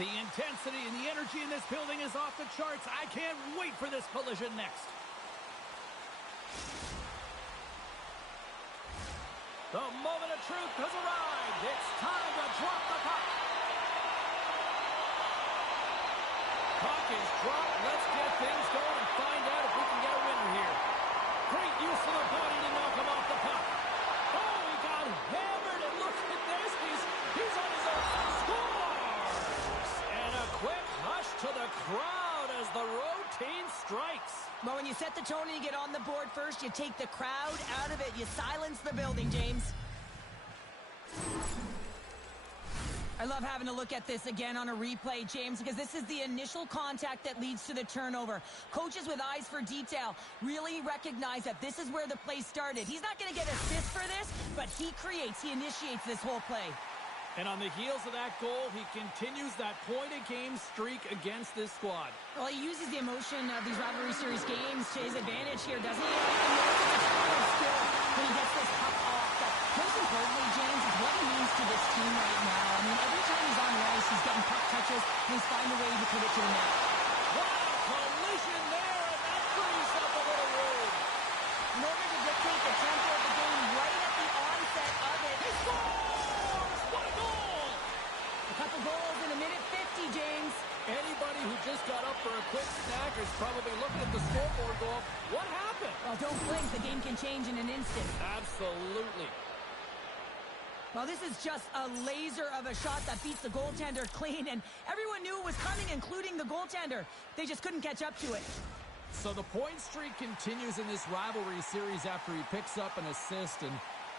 The intensity and the energy in this building is off the charts. I can't wait for this collision next. The moment of truth has arrived. It's time to drop the puck. Puck is dropped. Let's get things going and find out if we can get a winner here. Great use of the body to knock him off the puck. Oh, he got hammered, and look at this. He's on his own. Scores! And a quick hush to the crowd as the road team strikes. Well, when you set the tone and you get on the board first, you take the crowd out of it. You silence the building, James. I love having to look at this again on a replay, James, because this is the initial contact that leads to the turnover. Coaches with eyes for detail really recognize that this is where the play started. He's not going to get assists for this, but he initiates this whole play. And on the heels of that goal, he continues that point-a-game streak against this squad. Well, he uses the emotion of these rivalry series games to his advantage here, doesn't he? And it's skill when he gets this puck off. But most importantly, James, is what he means to this team right now. I mean, every time he's on the ice, he's getting puck touches, and he's finding a way to put it to the net. What a collision there, and that frees up a little room. In order to dictate the tempo of the game right at the onset of it, he scores! What a goal! A couple goals in a minute 50, James. Anybody who just got up for a quick snack is probably looking at the scoreboard going, what happened? Well, don't blink. The game can change in an instant. Absolutely. Well, this is just a laser of a shot that beats the goaltender clean, and everyone knew it was coming, including the goaltender. They just couldn't catch up to it. So the point streak continues in this rivalry series after he picks up an assist, and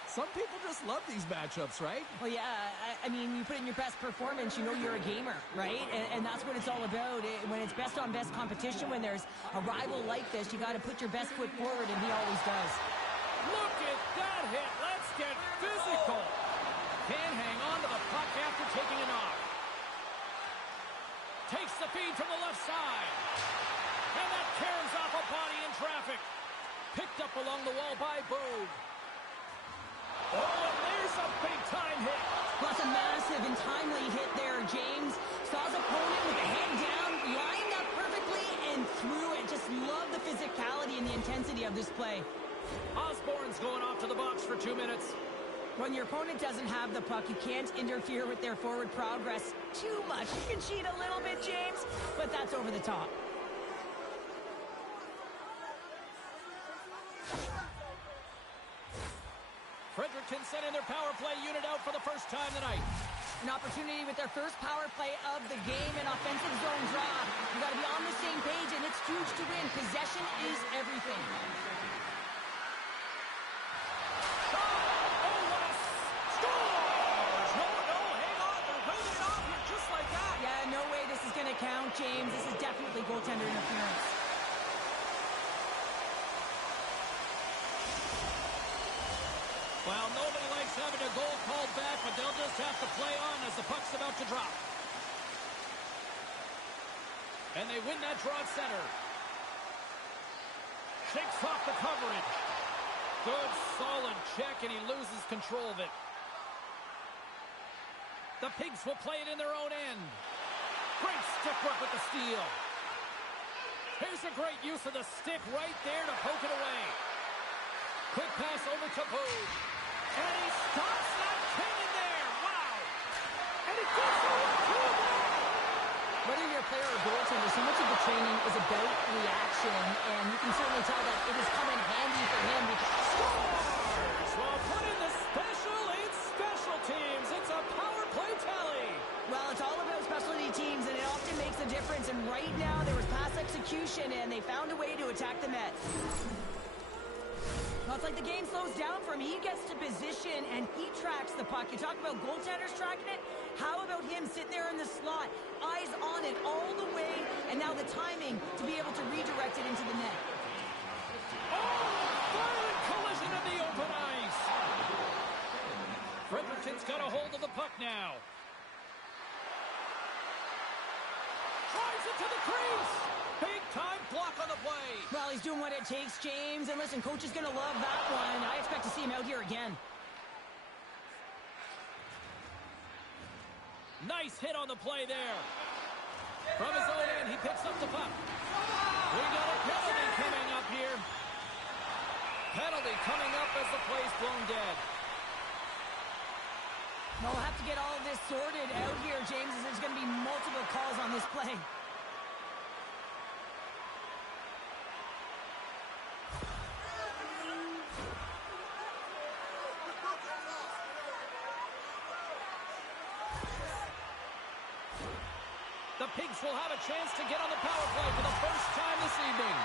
some people just love these matchups, right? Well, yeah, I mean, you put in your best performance, you know you're a gamer, right? And that's what it's all about. When it's best-on-best competition, when there's a rival like this, you got to put your best foot forward, and he always does. Look at that hit. Let's get physical. Can't hang on to the puck after taking a knock. Takes the feed from the left side. And that carries off a body in traffic. Picked up along the wall by Boog. Oh, and there's a big-time hit. Plus a massive and timely hit there, James. Saw his opponent with the hand down, lined up perfectly, and threw it. Just love the physicality and the intensity of this play. Osborne's going off to the box for 2 minutes. When your opponent doesn't have the puck, you can't interfere with their forward progress too much. You can cheat a little bit, James, but that's over the top. Fredericton sent in their power play unit out for the first time tonight. An opportunity with their first power play of the game, an offensive zone draw. You got to be on the same page, and it's huge to win. Possession is everything. Count, James. This is definitely goaltender interference. Well, nobody likes having a goal called back, but they'll just have to play on as the puck's about to drop. And they win that draw at center. Shakes off the coverage. Good, solid check, and he loses control of it. The Pigs will play it in their own end. Great stick work with the steal. Here's a great use of the stick right there to poke it away. Quick pass over to Boog. And he stops that cannon there. Wow. And he gets it to him. Whether you're a player or goaltender, so much of the training is about reaction, and you can certainly tell that it has come in handy for him. Scores! Well, put in the special in special teams. It's a power play tally. Well, it's all about specialty teams, and it often makes a difference. And right now, there was pass execution, and they found a way to attack the net. Well, it's like the game slows down for him. He gets to position, and he tracks the puck. You talk about goaltenders tracking it. How about him sitting there in the slot, eyes on it all the way, and now the timing to be able to redirect it into the net. Oh, violent collision in the open ice. Fredericton's got a hold of the puck now. Drives it to the crease. Big-time block on the play. Well, he's doing what it takes, James. And listen, coach is going to love that one. I expect to see him out here again. Nice Nice hit on the play there. From his own end, he picks up the puck. We got a penalty coming up here. Penalty coming up as the play's blown dead. We'll have to get all of this sorted out here, James, as there's going to be multiple calls on this play. The Pigs will have a chance to get on the power play for the first time this evening.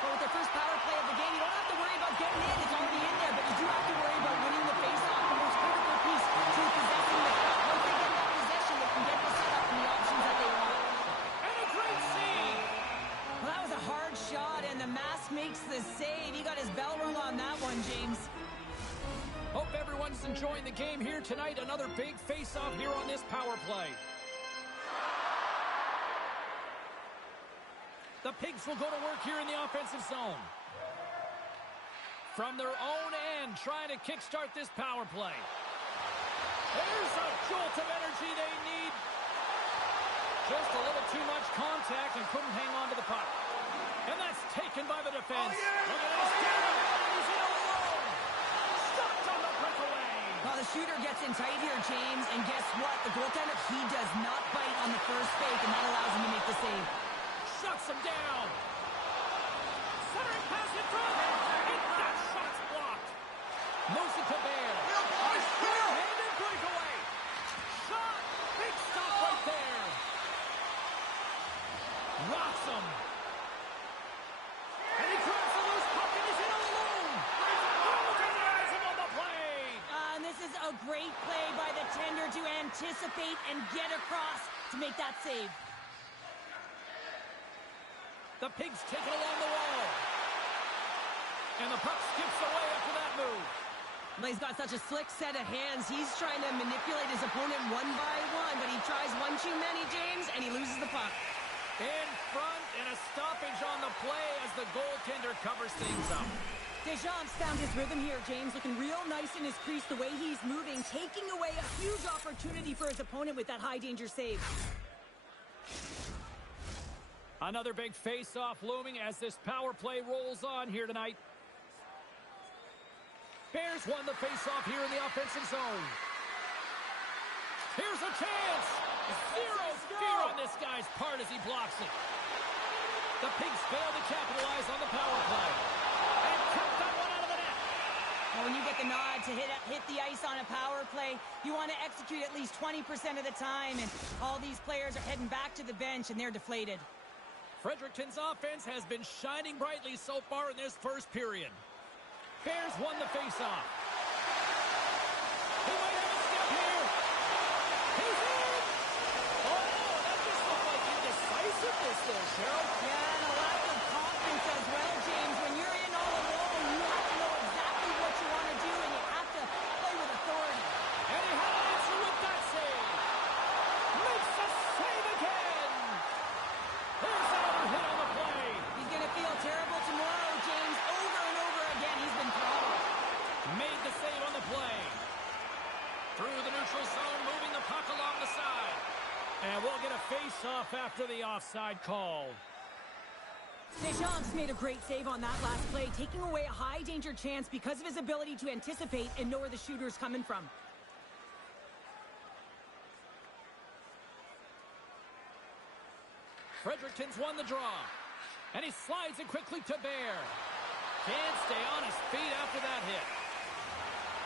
But with their first power play of the game, you don't have to worry about getting in. It's already in there, but you do have to worry about winning the face-off, the most critical piece to possessing the puck. Once they get that possession, they can get the setup and the options that they want. And a great save! Well, that was a hard shot, and the mask makes the save. He got his bell rung on that one, James. Hope everyone's enjoying the game here tonight. Another big face-off here on this power play. The Pigs will go to work here in the offensive zone. From their own end, trying to kickstart this power play. There's a jolt of energy they need. Just a little too much contact and couldn't hang on to the puck. And that's taken by the defense. Look at this. He's in alone. Stopped on the breakaway. Well, the shooter gets in tight here, James, and guess what? The goaltender, he does not bite on the first fake, and that allows him to make the save. Shuts him down. Centering pass in front. And that shot's blocked. Moves it to Bear. Handed breakaway. Shot. Big stop right there. Rocks him. And he grabs the loose puck and he's in alone. Denies him on the play. And this is a great play by the tender to anticipate and get across to make that save. The Pigs take it along the wall. And the puck skips away after that move. Well, he's got such a slick set of hands. He's trying to manipulate his opponent one by one, but he tries one too many, James, and he loses the puck. In front, and a stoppage on the play as the goaltender covers things up. Deschamps found his rhythm here, James, looking real nice in his crease the way he's moving, taking away a huge opportunity for his opponent with that high-danger save. Another big face-off looming as this power play rolls on here tonight. Bears won the face-off here in the offensive zone. Here's a chance! Zero fear on this guy's part as he blocks it. The Pigs fail to capitalize on the power play. And cut that one out of the net. Well, when you get the nod to hit the ice on a power play, you want to execute at least 20% of the time, and all these players are heading back to the bench, and they're deflated. Fredericton's offense has been shining brightly so far in this first period. Bears won the faceoff. He might have a step here. He's in! Oh, that just looked like indecisiveness there, Cheryl. Yeah, and a lack of confidence as well, James. When you're in all alone, you have to know exactly what you want to do, and you have to play with authority. And he had an answer with that save. Makes the save again. There's another hit on the play. He's going to feel terrible tomorrow, James. Over and over again, he's been throttled. Made the save on the play. Through the neutral zone, moving the puck along the side. And we'll get a face-off after the offside call. Deschamps made a great save on that last play, taking away a high-danger chance because of his ability to anticipate and know where the shooter's coming from. Fredericton's won the draw. And he slides it quickly to Bear. Can't stay on his feet after that hit.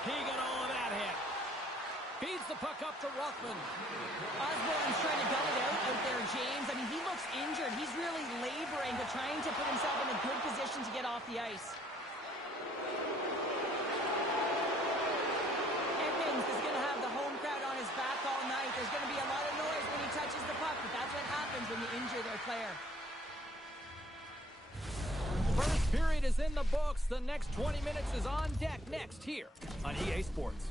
He got all of that hit. Feeds the puck up to Rothman. Osborne's trying to gut it out there, James. I mean, he looks injured. He's really laboring, but trying to put himself in a good position to get off the ice. Edmonds is going to have the home crowd on his back all night. There's going to be a lot of noise when he touches the puck, but that's what happens when you injure their player. First period is in the books. The next 20 minutes is on deck next here on EA Sports.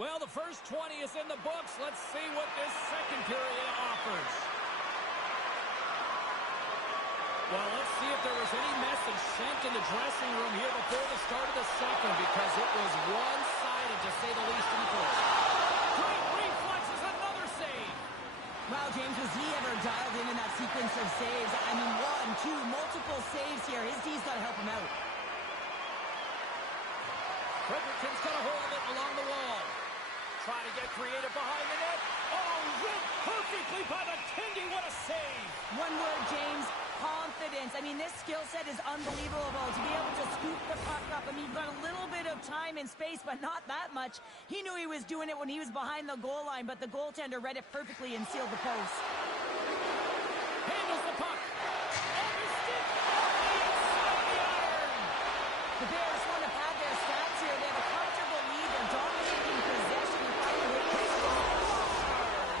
Well, the first 20 is in the books. Let's see what this second period offers. Well, let's see if there was any message sent in the dressing room here before the start of the second, because it was one-sided, to say the least, in the first. Great reflexes, another save. Wow, James, was he ever dialed in that sequence of saves? I mean, one, two, multiple saves here. His D's got to help him out. Fredericton's got a hold of it along the wall. Trying to get creative behind the net. Oh, read perfectly by the Tindy. What a save. One word, James. Confidence. I mean, this skill set is unbelievable. To be able to scoop the puck up. I mean, you've got a little bit of time and space, but not that much. He knew he was doing it when he was behind the goal line, but the goaltender read it perfectly and sealed the post. Handles the puck. On his stick. Inside the iron. The Bears want to pad their stats here. They have a comfortable lead. They're dominating possession and finding ways to score.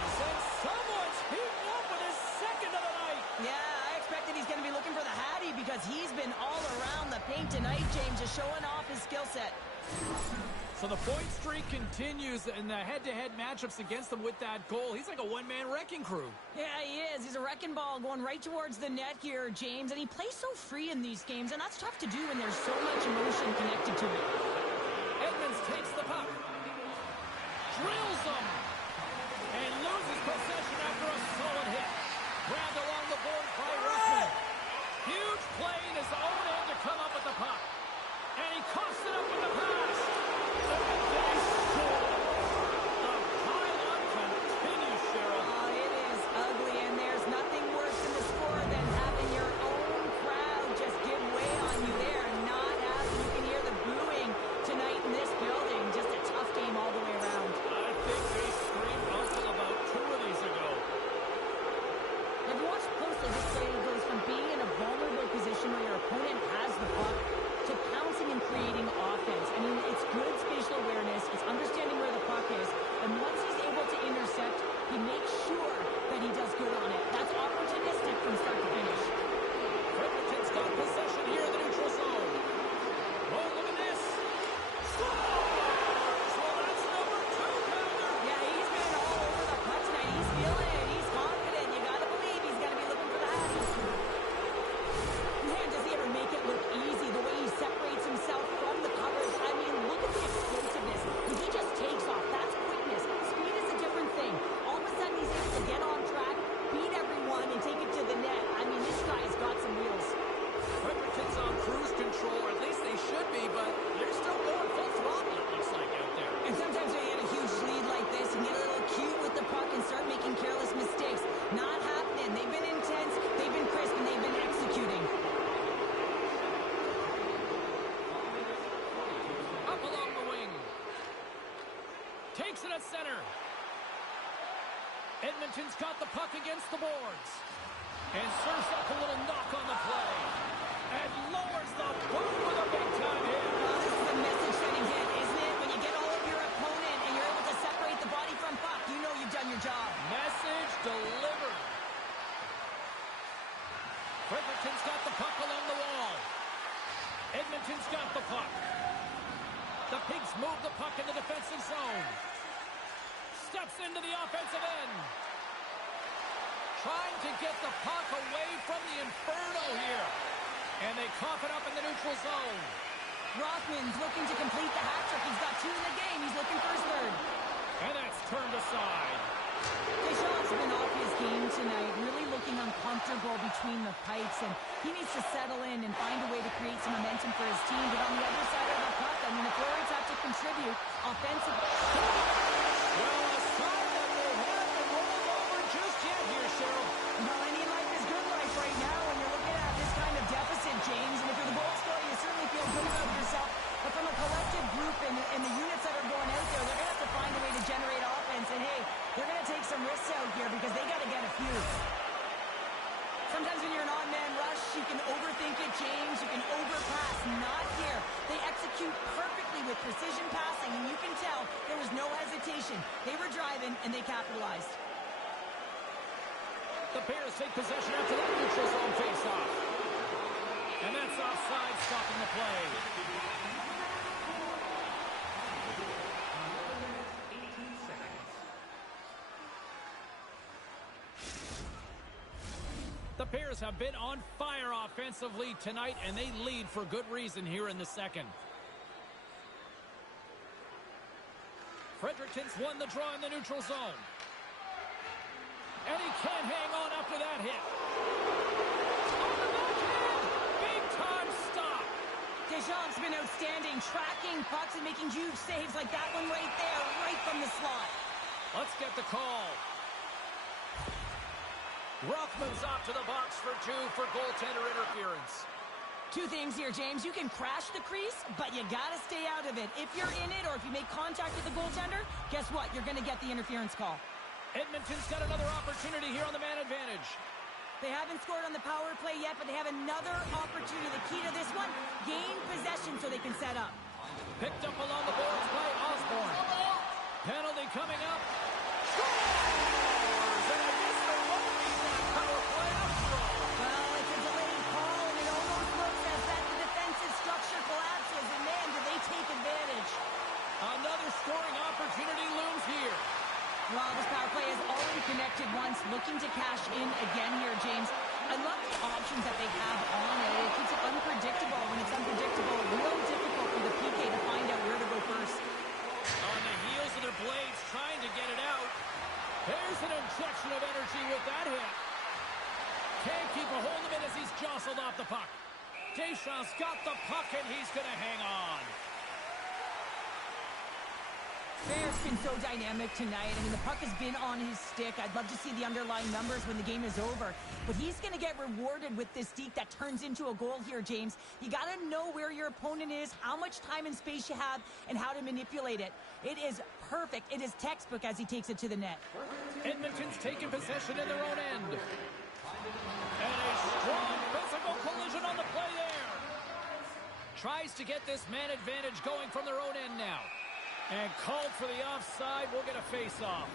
And someone's heating up with his second of the night. Yeah, I expected he's going to be looking for the Hattie because he's been all around the paint tonight, James, just showing off his skill set. So the point streak continues in the head-to-head matchups against them with that goal. He's like a one-man wrecking crew. Yeah, he is. He's a wrecking ball going right towards the net here, James. And he plays so free in these games, and that's tough to do when there's so much emotion connected to it. Edmonds takes the puck. Drills him. And loses possession after a solid hit. Grabbed along the boards by Ruffman. Huge play in his own end to come up with the puck. And he coughs it up with the pass. And they score. The pile-on continues, Cheryl. Oh, it is ugly, and there's nothing worse in the score than having your own crowd just give way on you there and not having, you can hear the booing tonight in this building. Just a tough game all the way around. I think they screamed uncle about 2 of these ago. If you watch closely, this play goes from being in a vulnerable position where your opponent has the puck to pouncing and creating offense. I mean, it's good spatial awareness. It's understanding where the puck is. And once he's able to intercept, he makes sure that he does good on it. That's opportunistic from start to finish. Fredericton's got possession here in the neutral zone. Oh, look at this. Scores! Well, that's number 2-pounder. Yeah, he's been all over the puck tonight. He's feeling it. He's confident. You got to believe he's going to be looking for the Hatties. Man, does he ever make it look easy? The way he separates himself from the covers. I mean, look at the explosiveness. He just takes off. That's quickness. Speed is a different thing. All of a sudden, he's able to get on track, beat everyone, and take it to the net. I mean, this guy's got some wheels. Fredericton's on cruise control, or at least they should be, but they're still going full throttle, it looks like, out there. And sometimes when you get a huge lead like this, you get a little cute with the puck and start making careless mistakes. Not happening. They've been intense, they've been crisp, and they've been executing. Up along the wing. Takes it at center. Edmonton's got the puck against the boards. And serves up a little knock on the play. And lowers the boot with a big-time hit. Well, this is a message-setting hit, isn't it? When you get all of your opponent and you're able to separate the body from puck, you know you've done your job. Message delivered. Fredericton's got the puck along the wall. Edmonton's got the puck. The Pigs move the puck in the defensive zone. Steps into the offensive end. Trying to get the puck away from the Inferno here. And they cough it up in the neutral zone. Rothman's looking to complete the hat trick. He's got 2 in the game. He's looking for his third. And that's turned aside. Deschamps has been off his game tonight, really looking uncomfortable between the pipes, and he needs to settle in and find a way to create some momentum for his team. But on the other side of the puck, I mean, the forwards have to contribute offensively. Well, a sign that they haven't rolled over just yet here, Cheryl. No, any life is good life right now when you're looking at this kind of deficit, James. And if you're the goal scorer, you certainly feel good about yourself. But from a collective group and the units that are going out there, they're going to have to find a way to generate offense. And, hey, they're going to take some risks out here because they got to get a few. Sometimes when you're an on-man rush, you can overthink it, James. You can overpass. Not here. They execute perfectly with precision passing, and you can tell there was no hesitation. They were driving, and they capitalized. The Bears take possession after that neutral zone face-off. And that's offside, stopping the play. Bears have been on fire offensively tonight, and they lead for good reason here in the second. Fredericton's won the draw in the neutral zone. And he can't hang on after that hit. On the backhand! Big-time stop. Deschamps' been outstanding, tracking pucks and making huge saves like that one right there, right from the slot. Let's get the call. Rothman's off to the box for 2 for goaltender interference. 2 things here, James. You can crash the crease, but you got to stay out of it. If you're in it or if you make contact with the goaltender, guess what? You're going to get the interference call. Edmonton's got another opportunity here on the man advantage. They haven't scored on the power play yet, but they have another opportunity. The key to this one, gain possession so they can set up. Picked up along the boards by Osborne. Penalty coming up. Scores! And I guess they're looking that power play after all. Well, it's a delayed call, and it almost looks as that the defensive structure collapses. And man, do they take advantage. Another scoring opportunity looms here. Well, this power play has already connected once, looking to cash in again here, James. I love the options that they have on it. It keeps it unpredictable. When it's unpredictable, real difficult for the PK to find out where to go first. On the heels of their blades, trying to get it out. There's an injection of energy with that hit. Can't keep a hold of it as he's jostled off the puck. Deschamps got the puck, and he's going to hang on. Bear's been so dynamic tonight. I mean, the puck has been on his stick. I'd love to see the underlying numbers when the game is over. But he's going to get rewarded with this deke that turns into a goal here, James. You got to know where your opponent is, how much time and space you have, and how to manipulate it. It is perfect. It is textbook as he takes it to the net. Edmonton's taking possession in their own end. And a strong physical collision on the play there. Tries to get this man advantage going from their own end now. And called for the offside. We'll get a face-off.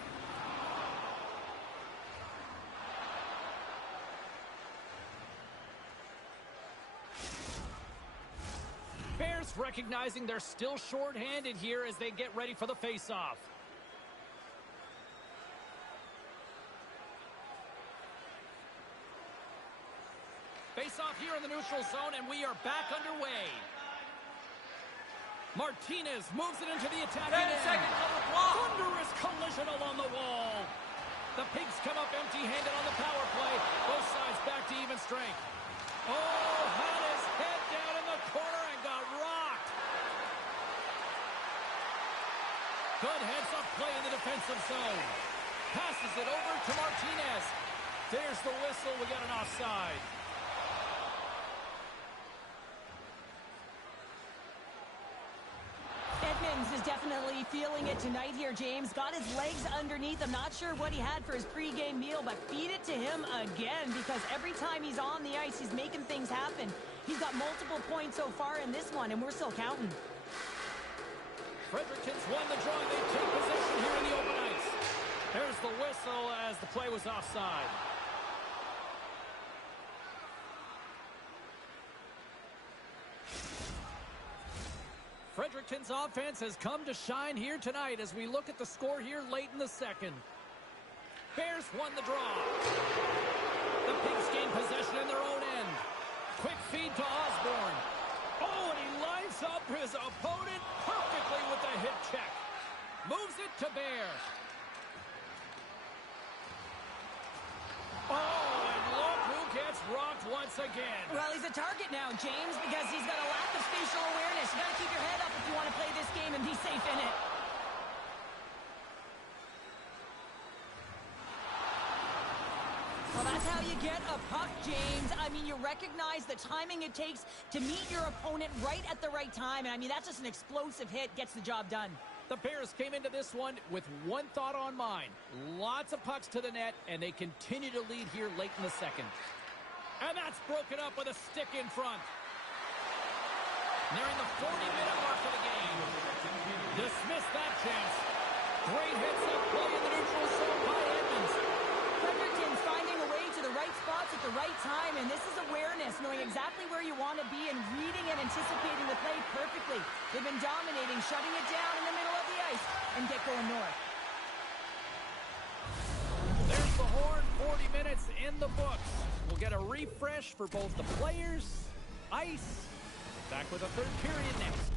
Bears recognizing they're still short-handed here as they get ready for the face-off. Face-off here in the neutral zone, and we are back underway. Martinez moves it into the attacking end. Thunderous collision along the wall. The Pigs come up empty-handed on the power play. Both sides back to even strength. Oh, had his head down in the corner and got rocked. Good heads-up play in the defensive zone. Passes it over to Martinez. There's the whistle. We got an offside. Edmonds is definitely feeling it tonight here, James. Got his legs underneath. I'm not sure what he had for his pregame meal, but feed it to him again because every time he's on the ice, he's making things happen. He's got multiple points so far in this one, and we're still counting. Fredericton's won the draw. They take possession here in the open ice. There's the whistle as the play was offside. Fredericton's offense has come to shine here tonight as we look at the score here late in the second. Bears won the draw. The Pigs gain possession in their own end. Quick feed to Osborne. Oh, and he lines up his opponent perfectly with the hip check. Moves it to Bear. Oh, and look who gets rocked once again. Well, he's a target now, James, because he's got a lack of spatial awareness. You got to keep your head up if you want to play this game and be safe in it. Well, that's how you get a puck, James. I mean, you recognize the timing it takes to meet your opponent right at the right time. And I mean, that's just an explosive hit, gets the job done. The Bears came into this one with one thought on mind. Lots of pucks to the net, and they continue to lead here late in the second. And that's broken up with a stick in front. Nearing the 40-minute mark of the game. Dismissed that chance. Great hits-up play in the neutral zone by Edmonds. Fredericton's finding a way to the right spots at the right time, and this is awareness, knowing exactly where you want to be and reading and anticipating the play perfectly. They've been dominating, shutting it down in the middle of the ice, and get going north. There's the horn. 40 minutes in the books. We'll get a refresh for both the players, ice. Back with a third period next.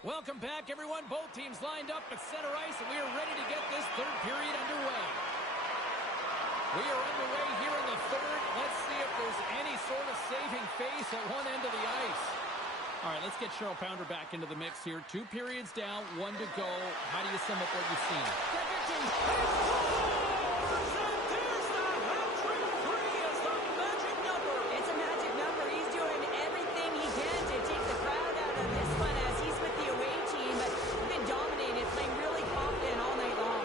Welcome back, everyone. Both teams lined up at center ice, and we are ready to get this third period underway. We are underway here in the third. Let's see if there's any sort of saving face at one end of the ice. All right, let's get Cheryl Pounder back into the mix here. 2 periods down, 1 to go. How do you sum up what you've seen? Fredericton. There's the hat-trick. 3 is the magic number. It's a magic number. He's doing everything he can to take the crowd out of this one as he's with the away team, but he's been dominated, playing really confident all night long.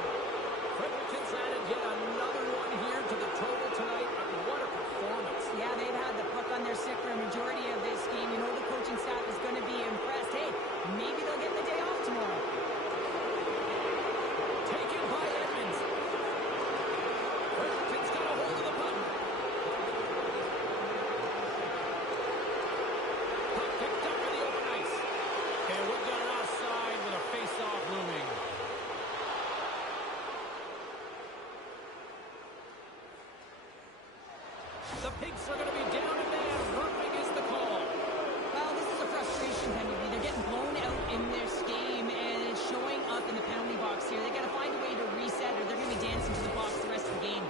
Fredericton's added yet another one here to the total tonight. What a performance. Yeah, they've had the puck on their stick for a majority of this game. You know the coaching staff is going to be impressed. Hey, maybe they'll get the day off tomorrow. Taken by Edmonds. Fredericton's got a hold of the puck. Puck picked up in the open ice. And we've got it outside with a face-off looming. The Pigs are going to be down a man. Roughing is the call. Well, this is a frustration penalty. They're getting blown out in this game, and it's showing up in the penalty box here. They got to find a way to reset, or they're going to be dancing to the box the rest of the game.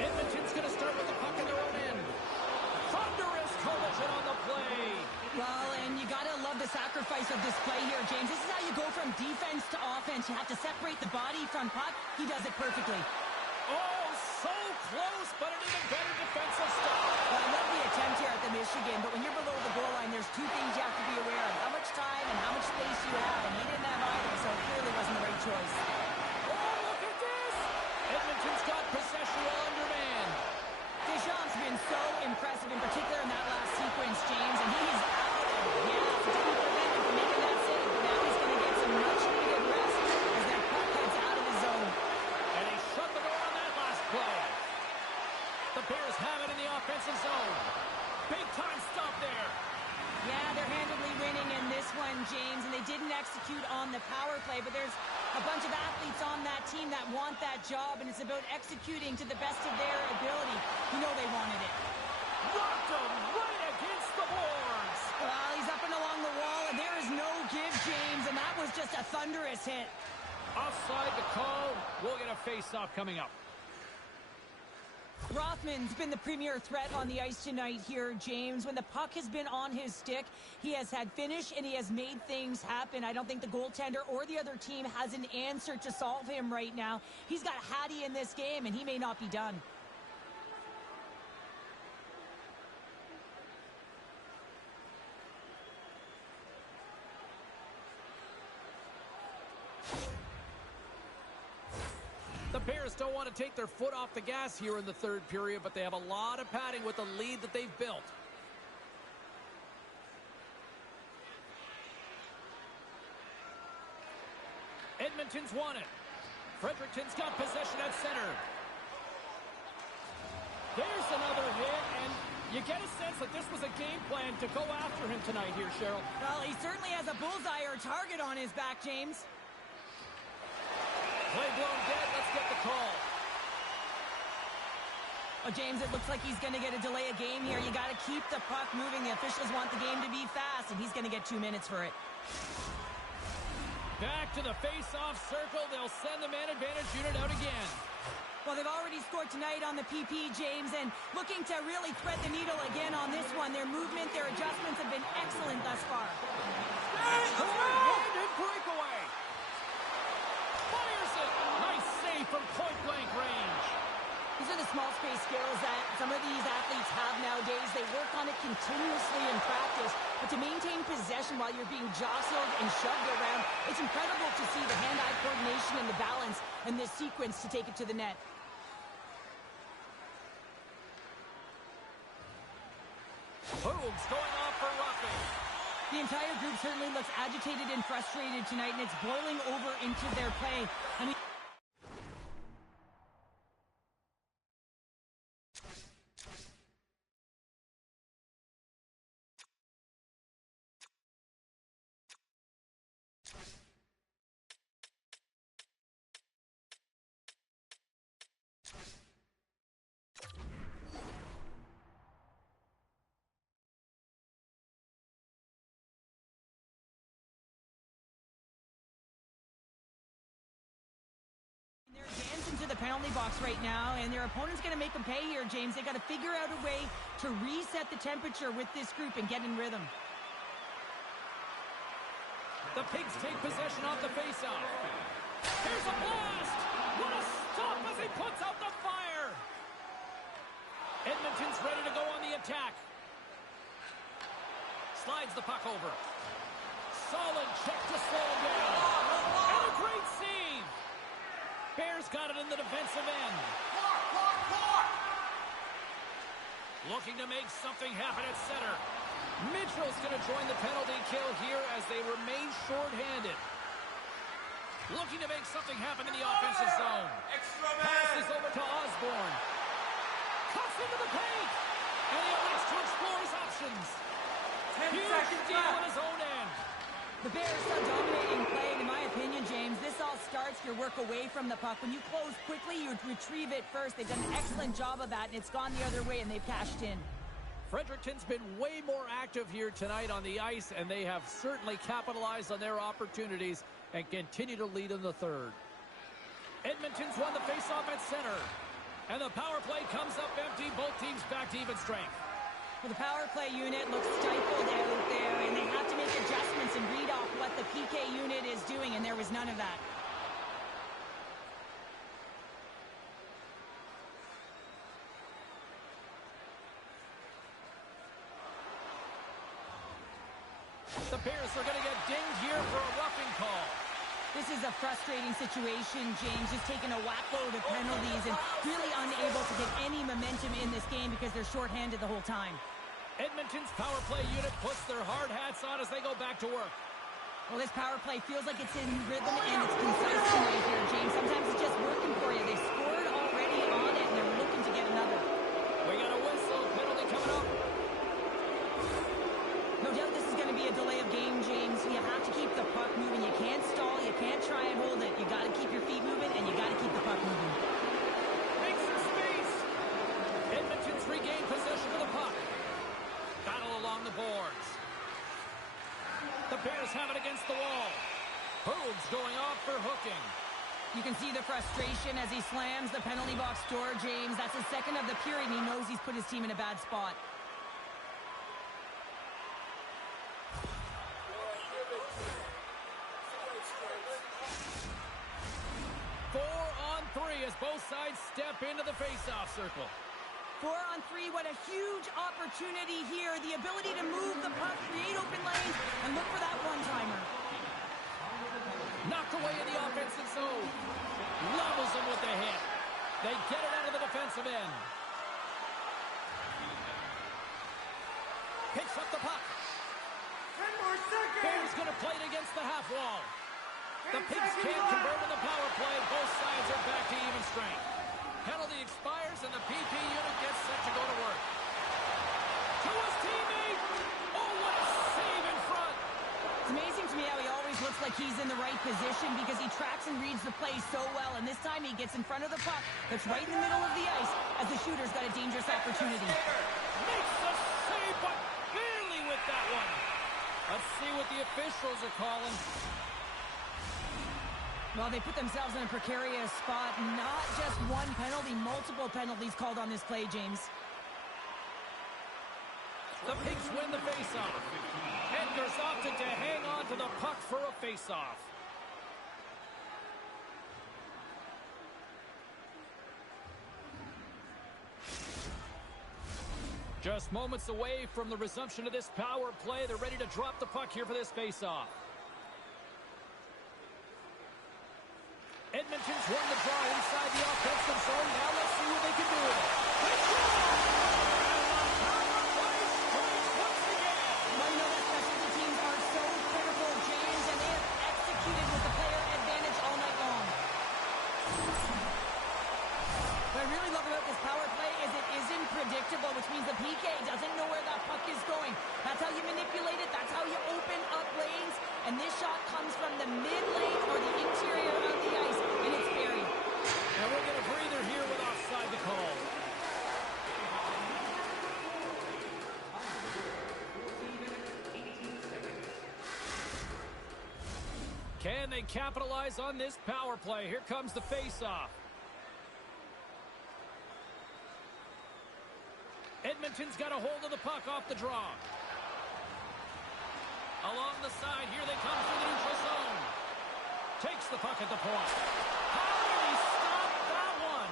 Edmonton's going to start with the puck in their own end. Thunderous collision on the play. Well, and you got to love the sacrifice of this play here, James. This is how you go from defense to offense. You have to separate the body from puck. He does it perfectly. Oh, so close, but an even better defensive stop. Well, I love the attempt here at the Michigan, but when you're below the goal line, there's 2 things you have to be aware of. How much time and how much space you have, and he didn't have either, so it clearly wasn't the right choice. Oh, look at this. Edmonton's got possession while undermanned. Deschamps been so impressive, in particular in that last sequence, James, and he's out of gas. It didn't prevent him from making that save, but now he's going to get some much-needed rest as that puck heads out of his zone. And he shut the door on that last play. The Bears have it in the offensive zone. Big-time stop there. Yeah, they're handily winning in this one, James, and they didn't execute on the power play, but there's a bunch of athletes on that team that want that job, and it's about executing to the best of their ability. You know they wanted it. Rocked him right against the boards. Well, he's up and along the wall, and there is no give, James, and that was just a thunderous hit. Offside the call. We'll get a face-off coming up. Rothman's been the premier threat on the ice tonight here, James. When the puck has been on his stick, he has had finish and he has made things happen. I don't think the goaltender or the other team has an answer to solve him right now. He's got Hattie in this game, and he may not be done. The Bears don't want to take their foot off the gas here in the third period, but they have a lot of padding with the lead that they've built. Edmonton's won it. Fredericton's got possession at center. There's another hit, and You get a sense that this was a game plan to go after him tonight here, Cheryl. Well, he certainly has a bullseye or target on his back, James. Play blown dead. Let's get the call. Oh, James, it looks like he's going to get a delay of game here. You got to keep the puck moving. The officials want the game to be fast, and he's going to get 2 minutes for it. Back to the face-off circle. They'll send the man advantage unit out again. Well, they've already scored tonight on the PP, James, and looking to really thread the needle again on this one. Their movement, their adjustments have been excellent thus far. Handed breakaway. Fires it. Nice save from point-blank range. These are the small space skills that some of these athletes have nowadays. They work on it continuously in practice, but to maintain possession while you're being jostled and shoved around, it's incredible to see the hand-eye coordination and the balance in this sequence to take it to the net. Boogs going off for roughing. The entire group certainly looks agitated and frustrated tonight, and it's boiling over into their play. I mean, into the penalty box right now, and their opponent's going to make them pay here, James. They got to figure out a way to reset the temperature with this group and get in rhythm. The Pigs take possession off the faceoff. Here's a blast! What a stop as he puts out the fire! Edmonton's ready to go on the attack. Slides the puck over. Solid check to slow him down. And a great save! Bears got it in the defensive end. Looking to make something happen at center. Mitchell's going to join the penalty kill here as they remain shorthanded. Looking to make something happen in the offensive zone. Passes over to Osborne. Cuts into the paint. And he elects to explore his options. Huge steal on his own end. The Bears are dominating play, and in my opinion, James, this all starts your work away from the puck. When you close quickly, you retrieve it first. They've done an excellent job of that, and it's gone the other way, and they've cashed in. Fredericton's been way more active here tonight on the ice, and they have certainly capitalized on their opportunities and continue to lead in the third. Edmonton's won the faceoff at center, and the power play comes up empty. Both teams back to even strength. Well, the power play unit looks stifled out there, and they have to make adjustments and read off what the PK unit is doing, and there was none of that. The Bears are going to get dinged here for a roughing call. This is a frustrating situation, James, just taking a whackload of penalties and really unable to get any momentum in this game because they're shorthanded the whole time. Edmonton's power play unit puts their hard hats on as they go back to work. Well, this power play feels like it's in rhythm and it's concise tonight here, James. Sometimes it's just working for you. They scored already on it, and they're looking to get another. We got a whistle. Penalty coming up. No doubt this is going to be a delay of game, James. You have to keep the puck moving. You can't stall. You can't try and hold it. You got to keep your feet moving, and you got to keep the puck moving. Makes some space. Edmonton's regained possession of the puck. Battle along the boards. The Bears have it against the wall. Boogs going off for hooking. You can see the frustration as he slams the penalty box door, James. That's his second of the period, and he knows he's put his team in a bad spot. As both sides step into the face-off circle. 4-on-3, what a huge opportunity here. The ability to move the puck, create open lanes, and look for that one-timer. Knocked away in the offensive zone. Levels them with the hit. They get it out of the defensive end. Picks up the puck. 10 more seconds. Bears going to play it against the half wall. The Pigs can't convert in the power play. Both sides are back to even strength. Penalty expires, and the PP unit gets set to go to work. like he's in the right position because he tracks and reads the play so well. And this time he gets in front of the puck that's right in the middle of the ice as the shooter's got a dangerous opportunity. Makes the save, but barely with that one. Let's see what the officials are calling. Well, they put themselves in a precarious spot. Not just one penalty, multiple penalties called on this play, James. The Pigs win the faceoff. Edgar's opted to hang on to the puck for a faceoff. Just moments away from the resumption of this power play. They're ready to drop the puck here for this faceoff. Edmonton's won the draw inside the offensive zone. Now let's see what they can do with it. Well, you know that specialty teams are so critical, James, and they have executed with the player advantage all night long. What I really love about this power play is it isn't predictable, which means the PK doesn't know where that puck is going. That's how you manipulate it. That's how you open up lanes. And this shot comes from the mid lane or the interior of the ice, and it's buried. And we'll get a breather here with offside the call. Can they capitalize on this power play? Here comes the face-off. Edmonton's got a hold of the puck off the draw. Along the side, here they come through the neutral zone. Takes the puck at the point. How did he stop that one?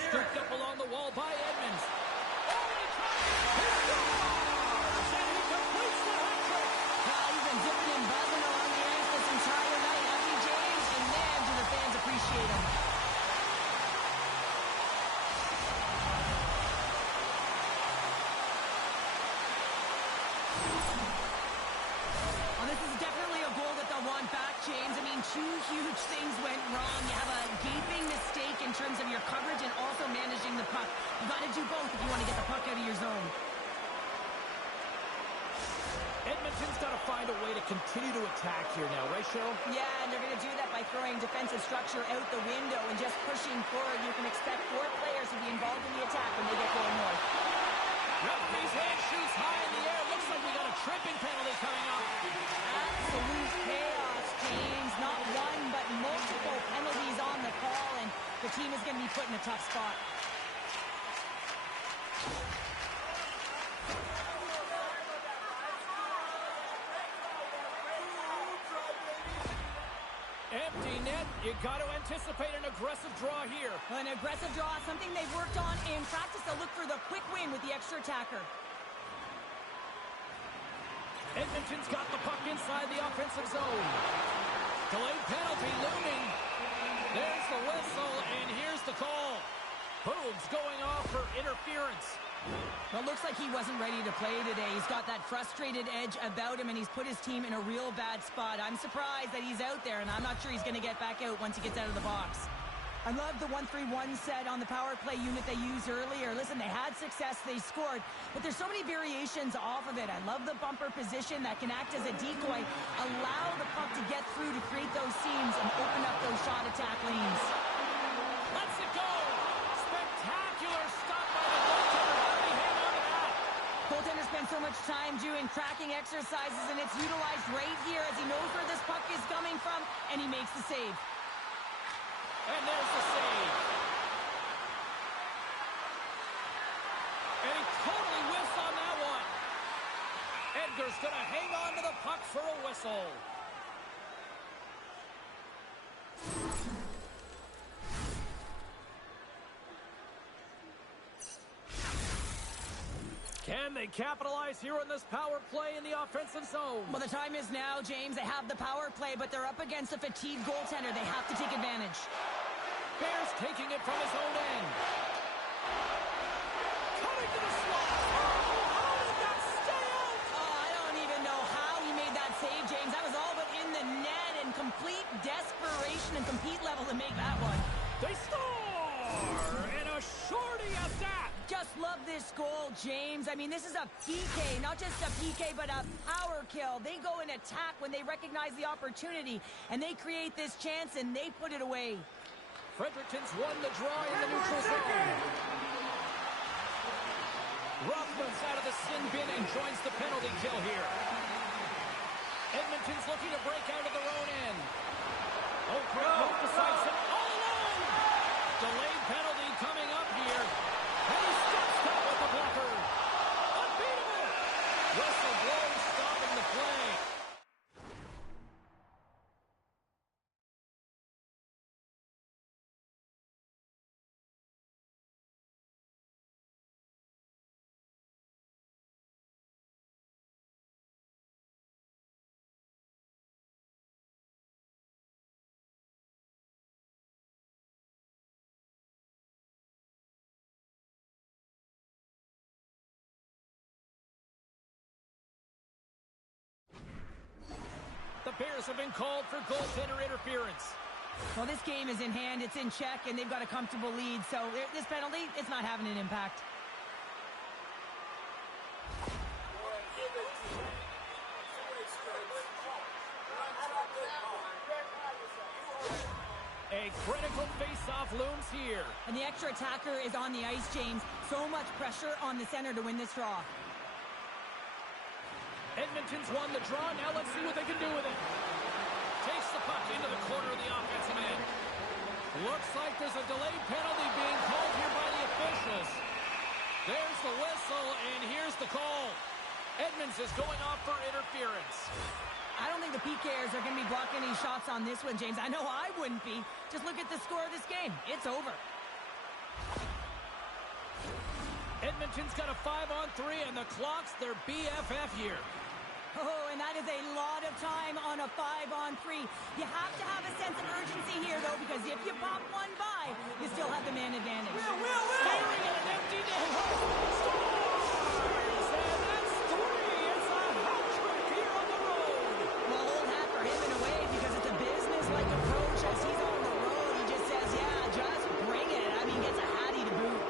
Scooped up along the wall by Edmonds. Oh, he scores! And he completes the hat trick. Well, he's been dipping and buzzing along the ice this entire night, hasn't he, James? And man, do the fans appreciate him. This is definitely a goal that they'll want back, James. I mean, two huge things went wrong. You have a gaping mistake in terms of your coverage and also managing the puck. You got to do both if you want to get the puck out of your zone. Edmonton's got to find a way to continue to attack here now, right, Cheryl? Yeah, and they're going to do that by throwing defensive structure out the window and just pushing forward. You can expect 4 players to be involved in the attack when they get going north. Referee's hand shoots high in the air. Looks like we got a tripping penalty coming up. Absolute chaos, James. Not one, but multiple penalties on the call, and the team is going to be put in a tough spot. Empty net. You got to anticipate an aggressive draw here. An aggressive draw, something they've worked on in practice. They'll look for the quick win with the extra attacker. Edmonton's got the puck inside the offensive zone. Delayed penalty looming. There's the whistle, and here's the call. Boog's going off for interference. Well, it looks like he wasn't ready to play today. He's got that frustrated edge about him, and he's put his team in a real bad spot. I'm surprised that he's out there, and I'm not sure he's going to get back out once he gets out of the box. I love the 1-3-1 set on the power play unit they used earlier. Listen, they had success, they scored, but there's so many variations off of it. I love the bumper position that can act as a decoy, allow the puck to get through to create those seams and open up those shot attack lanes. Let's it go! Spectacular stop by the goaltender. How did he hang on to that? Goaltender spends so much time doing tracking exercises, and it's utilized right here as he knows where this puck is coming from, and he makes the save. And there's the save. And he totally whiffs on that one. Edgar's going to hang on to the puck for a whistle. Can they capitalize here on this power play in the offensive zone? Well, the time is now, James. They have the power play, but they're up against a fatigued goaltender. They have to take advantage. Bears taking it from his own end. Coming to the slot. Oh, how did that stay out? Oh, I don't even know how he made that save, James. That was all but in the net, and complete desperation and compete level to make that one. They score! And a shorty at that. Just love this this goal, James. I mean, this is a PK, not just a PK, but a power kill. They go and attack when they recognize the opportunity, and they create this chance, and they put it away. Fredericton's won the draw in the neutral zone. Ruffman's out of the sin bin and joins the penalty kill here. Edmonton's looking to break out of their own end. Oh, great move decides it all alone. Delayed penalty coming up here. And he steps up with the blocker. Unbeatable. Whistle blows, stopping the play. The Bears have been called for goaltender interference. Well, this game is in hand. It's in check, and they've got a comfortable lead. So this penalty, it's not having an impact. A critical face-off looms here. And the extra attacker is on the ice, James. So much pressure on the center to win this draw. Edmonton's won the draw. Now let's see what they can do with it. Takes the puck into the corner of the offensive end. Looks like there's a delayed penalty being called here by the officials. There's the whistle, and here's the call. Edmonds is going off for interference. I don't think the PKers are going to be blocking any shots on this one, James. I know I wouldn't be. Just look at the score of this game. It's over. Edmonton's got a 5-on-3, and the clock's their BFF here. Oh, and that is a lot of time on a 5-on-3. You have to have a sense of urgency here, though, because if you pop one by, you still have the man advantage. Staring at an empty net. Scores! And that's 3. It's a hat trick here on the road. Well, old hat for him in a way, because it's a business-like approach. As he's on the road, he just says, yeah, just bring it. I mean, gets a hattie to boot.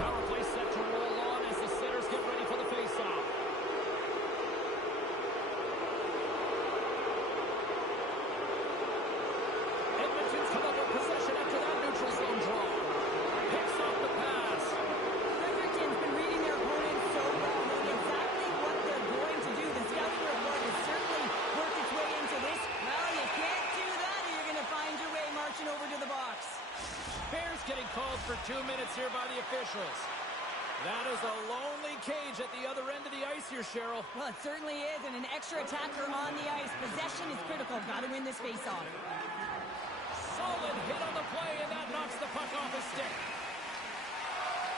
Power play set to roll on as the setters get ready for the face-off. Edmonton's come up with possession after that neutral zone draw. Picks off the pass. Fredericton's been reading their opponents so well, knowing exactly what they're going to do. The scouting report has certainly worked its way into this. Well, you can't do that, or you're going to find your way marching over to the box. Bears getting called for 2 minutes here by the officials. That is a lonely cage at the other end of the ice here, Cheryl. Well, it certainly is, and an extra attacker on the ice. Possession is critical. Got to win this face-off. Solid hit on the play, and that knocks the puck off his stick.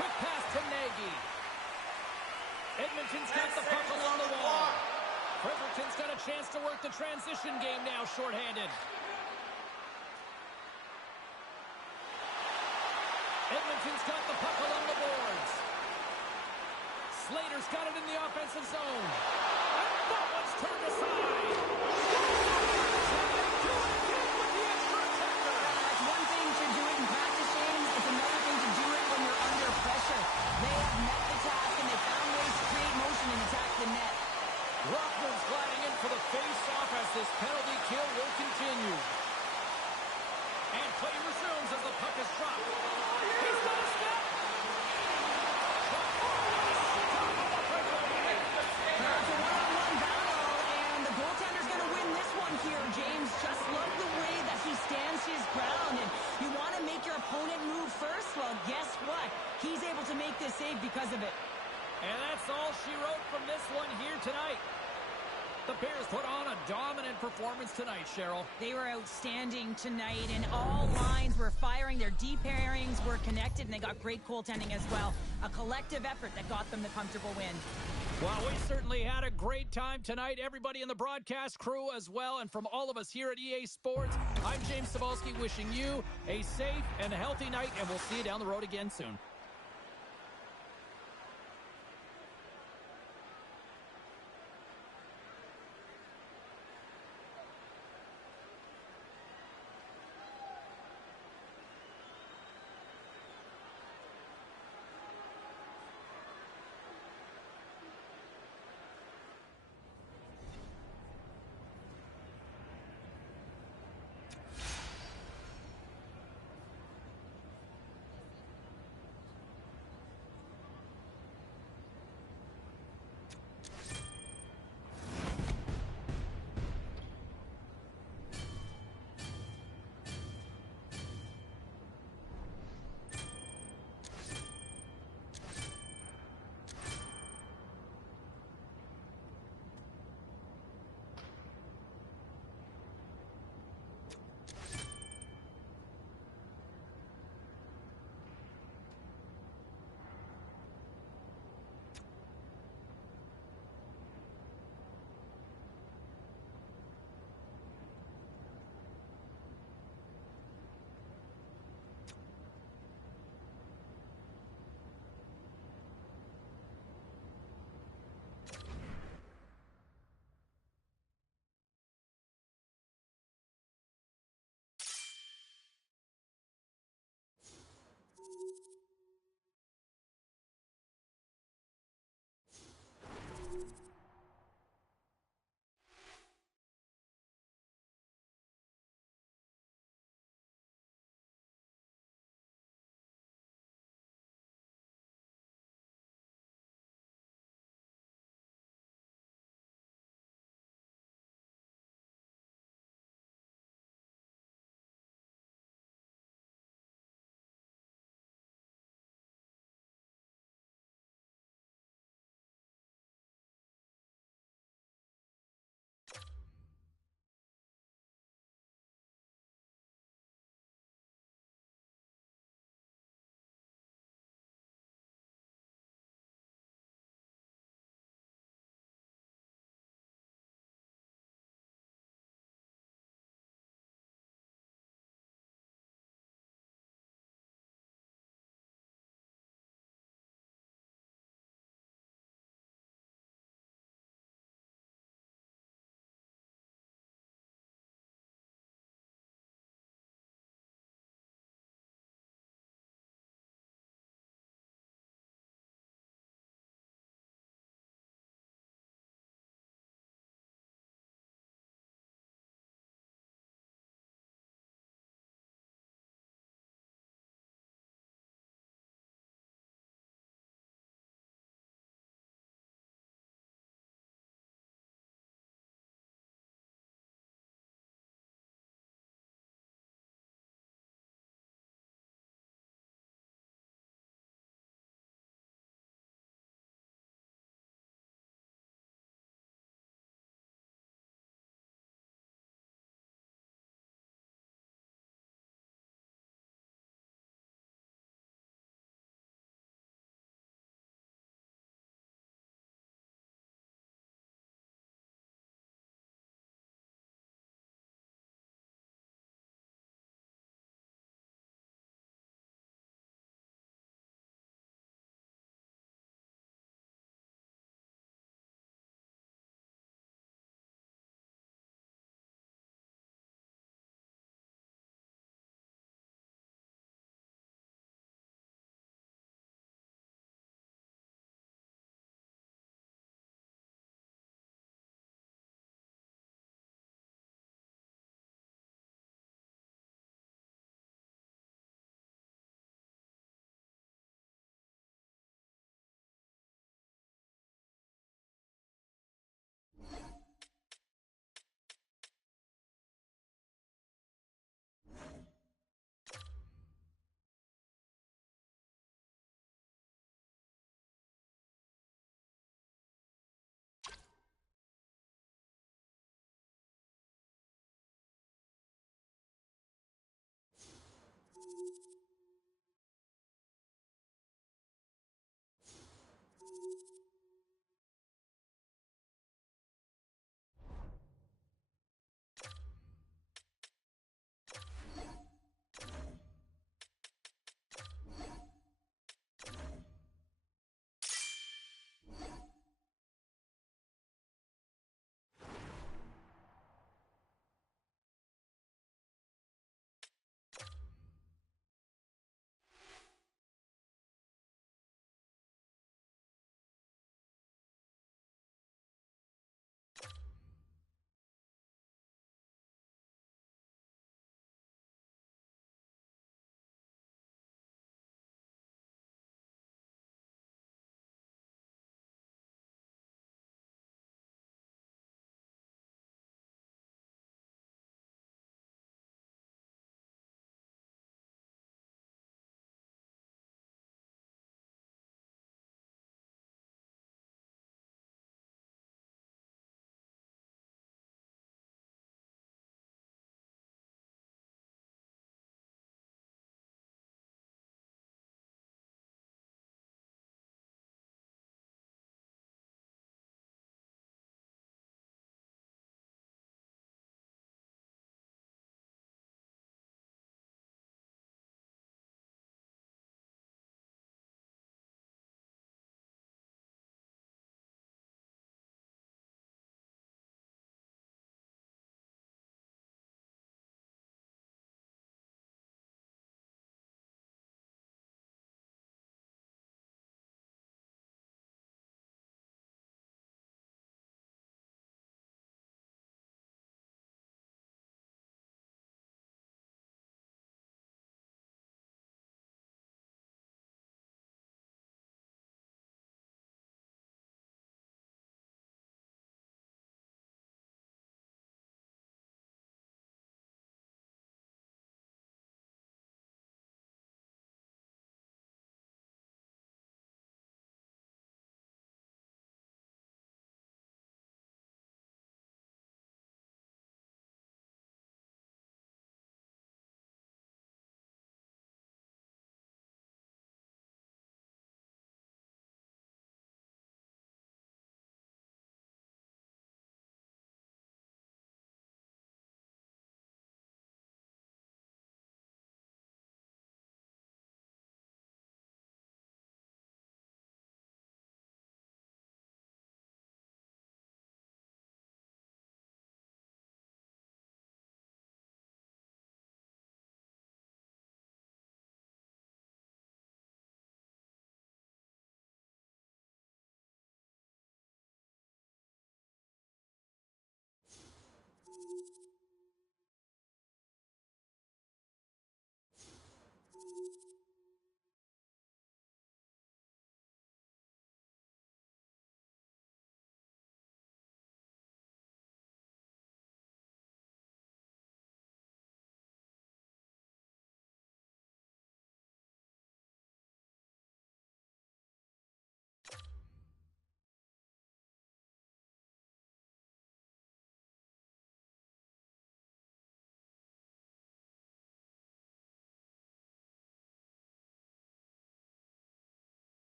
Quick pass to Nagy. Edmonton's got the puck along the wall. Fredericton's got a chance to work the transition game now, shorthanded. Edmonton's got the puck along the boards. Slater's got it in the offensive zone. And that one's turned aside. It's one thing to do it in practice, James. It's another thing to do it when you're under pressure. They have met the task, and they found ways to create motion and attack the net. Ruffman's gliding in for the face-off as this penalty kill will continue. And play resumes as the puck is dropped. He's got a step. It's a one-on-one battle, and the goaltender's going to win this one here, James. Just love the way that he stands his ground, and you want to make your opponent move first? Well, guess what? He's able to make this save because of it. And that's all she wrote from this one here tonight. The Bears put on a dominant performance tonight, Cheryl. They were outstanding tonight, and all lines were firing. Their deep pairings were connected, and they got great goaltending as well. A collective effort that got them the comfortable win. Well, we certainly had a great time tonight. Everybody in the broadcast crew as well, and from all of us here at EA Sports, I'm James Cebulski wishing you a safe and healthy night, and we'll see you down the road again soon.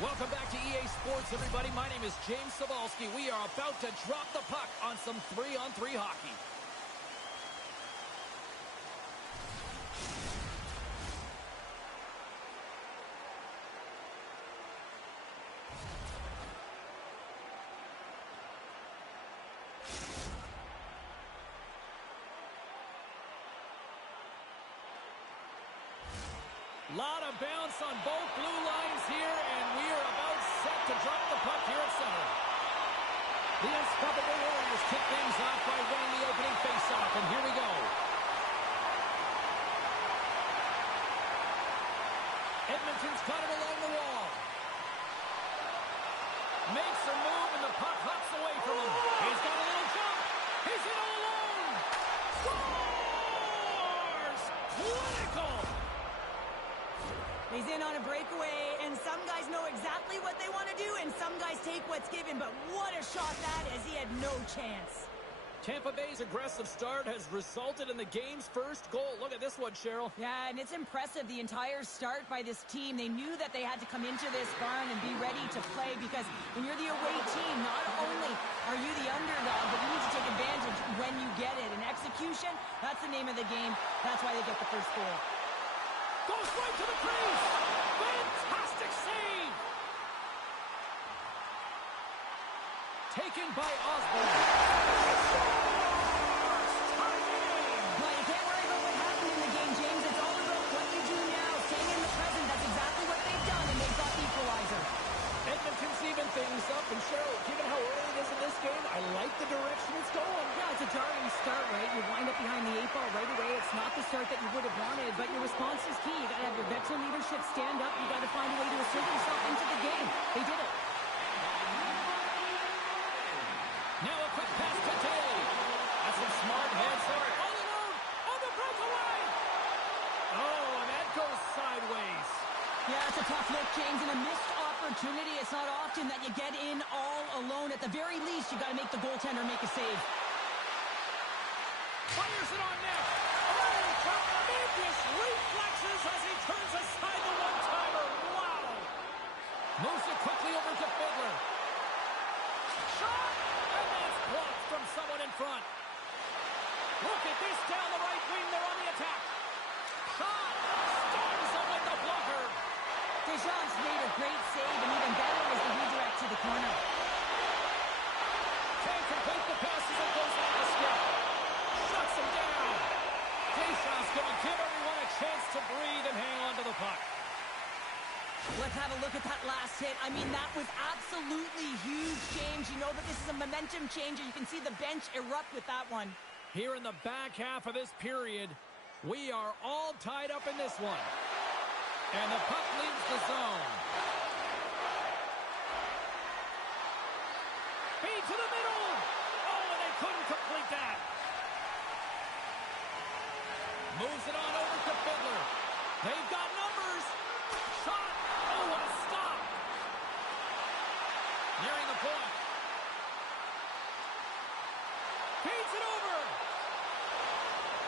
Welcome back to EA Sports, everybody. My name is James Cebulski. We are about to drop the puck on some 3-on-3 hockey. Lot of bounce on both blue lines here, and we are about set to drop the puck here at center. The Unstoppable Warriors kick things off by winning the opening faceoff, and here we go. Edmonton's got it along the wall. Makes a move, and the puck hops away from him. He's got a little jump. He's in all alone. Scores! Clinical! He's in on a breakaway, and some guys know exactly what they want to do, and some guys take what's given, but what a shot that is. He had no chance. Tampa Bay's aggressive start has resulted in the game's first goal. Look at this one, Cheryl. Yeah, and it's impressive, the entire start by this team. They knew that they had to come into this barn and be ready to play, because when you're the away team, not only are you the underdog, but you need to take advantage when you get it. And execution, that's the name of the game. That's why they get the first goal. Goes right to the crease. Fantastic save. Taken by Osborne. Well, you can't worry about what happened in the game, James. It's all about what you do now. Staying in the present, that's exactly what they've done, and they've got the equalizer. Edmonton's even things up, and Cheryl, given how early it is in this game, I like the direction it's going. Yeah, it's a jarring start, right? You wind up behind the 8-ball right away. It's not the start that you would have wanted, but your response is key. You got to have your veteran leadership stand up. You got to find a way to assert yourself into the game. They did it. Now a quick pass to Daly. That's some smart heads there. All alone on the breakaway. Oh, and that goes sideways. Yeah, it's a tough look, James, and a missed opportunity. It's not often that you get in all alone. At the very least, you got to make the goaltender make a save. Fires it on net. Oh, tremendous reflexes as he turns aside the one-timer. Wow. Moves it quickly over to Fiddler. Shot! And that's blocked from someone in front. Look at this down the right wing. They're on the attack. Shot! Stuns him with the blocker. Deschamps made a great save, and even better is the redirect to the corner. Can't complete the passes and goes on the skip. Shuts him down. Deschamps going to give everyone a chance to breathe and hang on to the puck. Let's have a look at that last hit. I mean, that was absolutely huge, James. You know that this is a momentum changer. You can see the bench erupt with that one. Here in the back half of this period, we are all tied up in this one. And the puck leaves the zone. Feed to the middle. Oh, and they couldn't complete that. Moves it on over to Fiddler. They've got numbers. Shot. Oh, what a stop. Nearing the point. Feeds it over.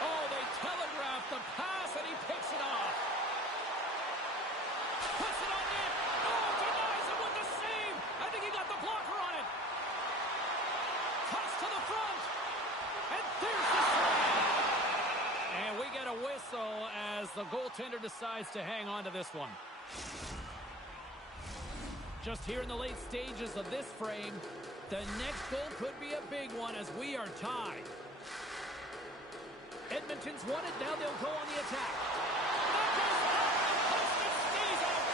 Oh, they telegraphed the pass, and he picks it off. Puts it on net. Oh, denies him with the save. I think he got the blocker on it. Toss to the front. And there's the slam. And we get a whistle as the goaltender decides to hang on to this one. Just here in the late stages of this frame, the next goal could be a big one as we are tied. Edmonton's won it. Now they'll go on the attack. That goes off the post and stays out.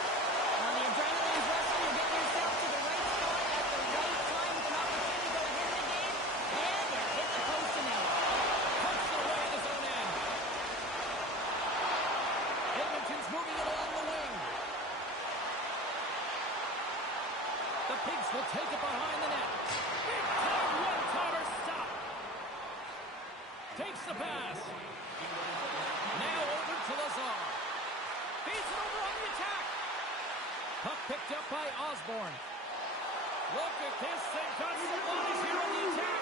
On the adrenaline rushing, you're getting yourself to the right spot at the right time with an opportunity to go ahead in the game, and it hit the post and out. Puts it away at his own end. Edmonton's moving it along the wing. The Pigs will take it behind the net. Big time one-timer stop. Takes the pass. Now over to Lazar. Feeds it over on the attack. Puck picked up by Osborne. Look at this. They've got some bodies here on the attack.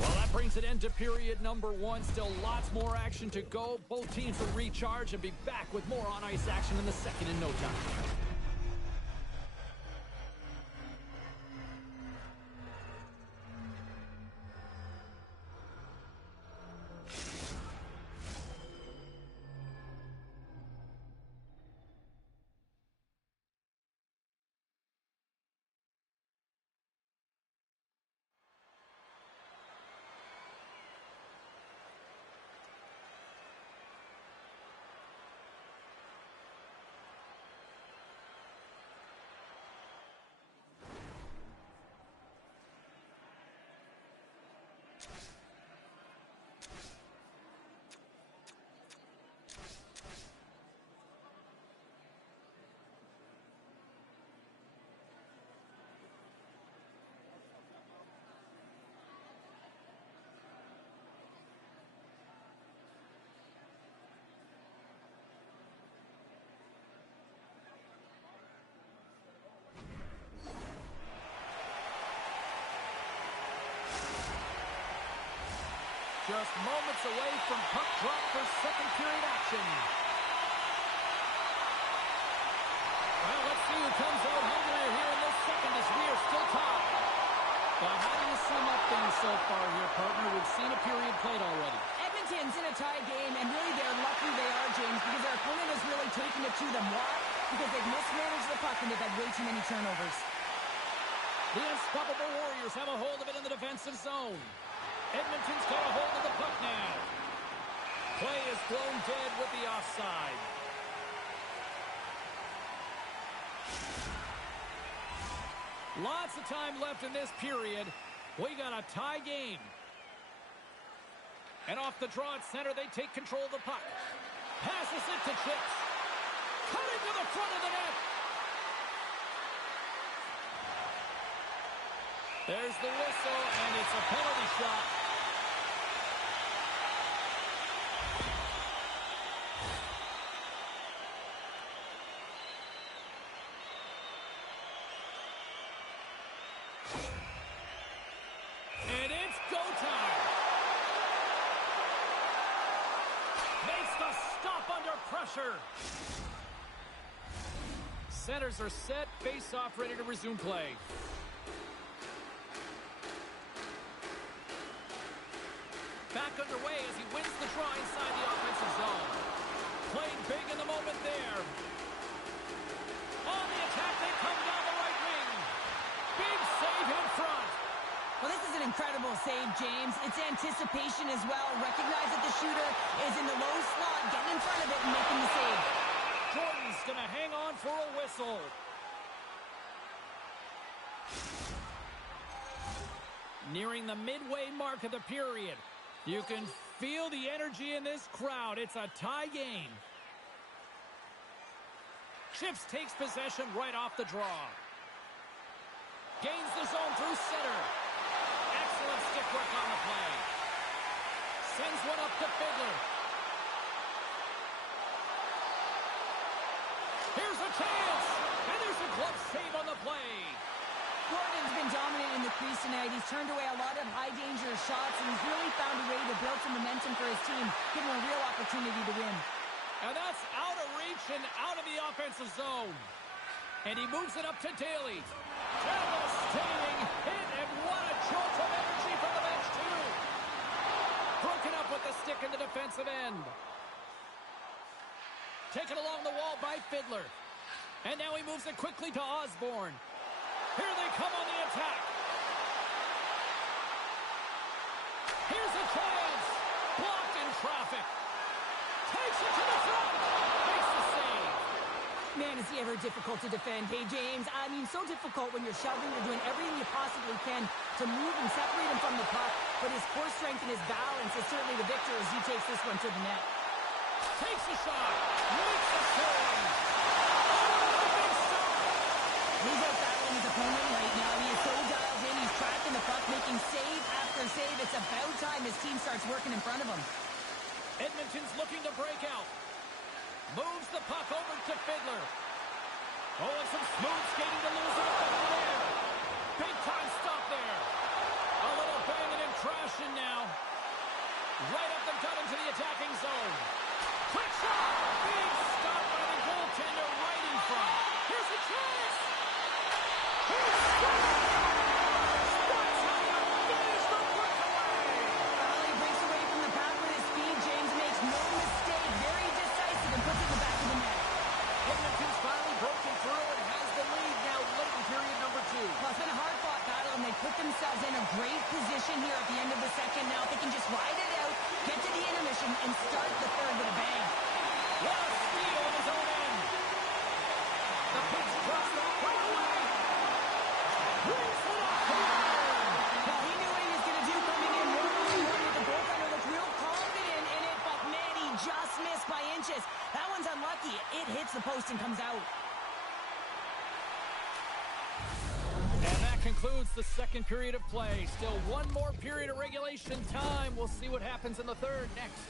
Well, that Brings it into period number 1. Still lots more action to go. Both teams will recharge and be back with more on-ice action in the second in no time. Just moments away from puck drop for second period action. Well, let's see who comes out hungrier here in this second as we are still tied. Well, how do you sum up things so far here, partner? We've seen a period played already. Edmonton's in a tie game, and really they're lucky they are, James, because their opponent has really taken it to them. Why? Because they've mismanaged the puck and they've had way too many turnovers. The unstoppable Warriors have a hold of it in the defensive zone. Edmonton's got a hold of the puck now. Play is blown dead with the offside. Lots of time left in this period. We got a tie game. And off the draw at center, they take control of the puck. Passes it to Chips. Cutting to the front of the net. There's the whistle, and it's a penalty shot. And it's go time. Makes the stop under pressure. Centers are set, face-off ready to resume play. Back underway as he wins the draw inside the offensive zone. Played big in the moment there. On the attack, they come down the right wing. Big save in front. Well, this is an incredible save, James. It's anticipation as well. Recognize that the shooter is in the low slot, getting in front of it and making the save. Jordan's going to hang on for a whistle. Nearing the midway mark of the period. You can feel the energy in this crowd. It's a tie game. Chips takes possession right off the draw. Gains the zone through center. Excellent stick work on the play. Sends one up to Fiddler. Here's a chance. And there's a glove save on the play. Gordon's been dominant in the crease tonight. He's turned away a lot of high-danger shots, and he's really found a way to build some momentum for his team, give him a real opportunity to win. And that's out of reach and out of the offensive zone. And he moves it up to Daly. Devastating hit, and what a jolt of energy from the bench, too. Broken up with the stick in the defensive end. Taken along the wall by Fiddler. And now he moves it quickly to Osborne. Here they come on the attack. Here's a chance. Blocked in traffic. Takes it to the front. Makes the save. Man, is he ever difficult to defend. Hey, James, I mean, so difficult when you're shoving. You're doing everything you possibly can to move and separate him from the puck. But his core strength and his balance is certainly the victor as he takes this one to the net. Takes a shot. Makes the save. He's out battling his opponent right now. He is so dialed in. He's tracking the puck, making save after save. It's about time his team starts working in front of him. Edmonton's looking to break out. Moves the puck over to Fiddler. Oh, and some smooth skating to lose it up there. Big time stop there. A little banging and crashing now. Right up the gut into the attacking zone. Quick shot! Big stop by the goaltender right in front. Here's a chance! He scores! That's how you finish the breakaway! Well, he breaks away from the pack with his speed. James makes no mistake. Very decisive and puts it in the back of the net. Edmonton's finally broken through and has the lead now late in period number 2. Well, it's been a hard-fought battle, and they put themselves in a great position here at the end of the second. Now, if they can just ride it out, get to the intermission, and start the third with a bang. What a steal on his own end. The pitch drops off right away. Reese it off the iron. Well, he knew what he was going to do coming in one-on-one with the goaltender. Looked real confident in it, but man, he just missed by inches. That one's unlucky. It hits the post and comes out. And that concludes the second period of play. Still one more period of regulation time. We'll see what happens in the third next.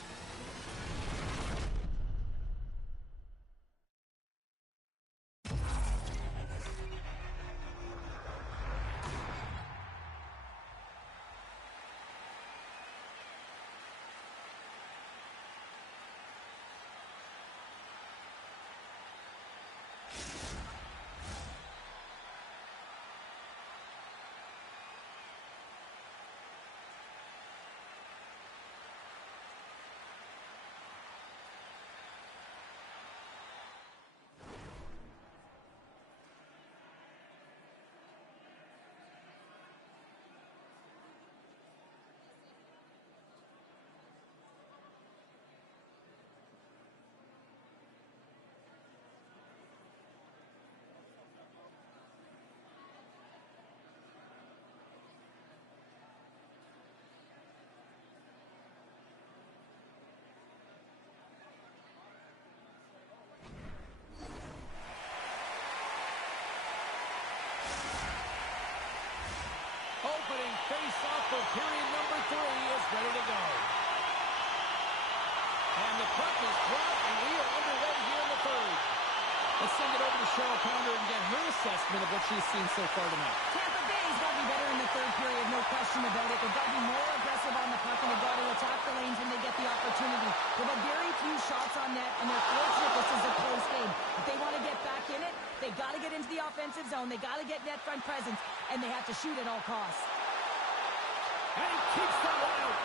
Opening face-off for period number 3 is ready to go. And the puck is dropped, and we are underway here in the third. Let's send it over to Chel and get her assessment of what she's seen so far tonight. Tampa Bay's got to be better in the third period, no question about it. They've got to be more aggressive on the puck, and they've got to attack the lanes when they get the opportunity. They've had very few shots on net, and they're fortunate this is a close game. If they want to get back in it, they got to get into the offensive zone. They got to get net front presence, and they have to shoot at all costs. And he keeps that one out.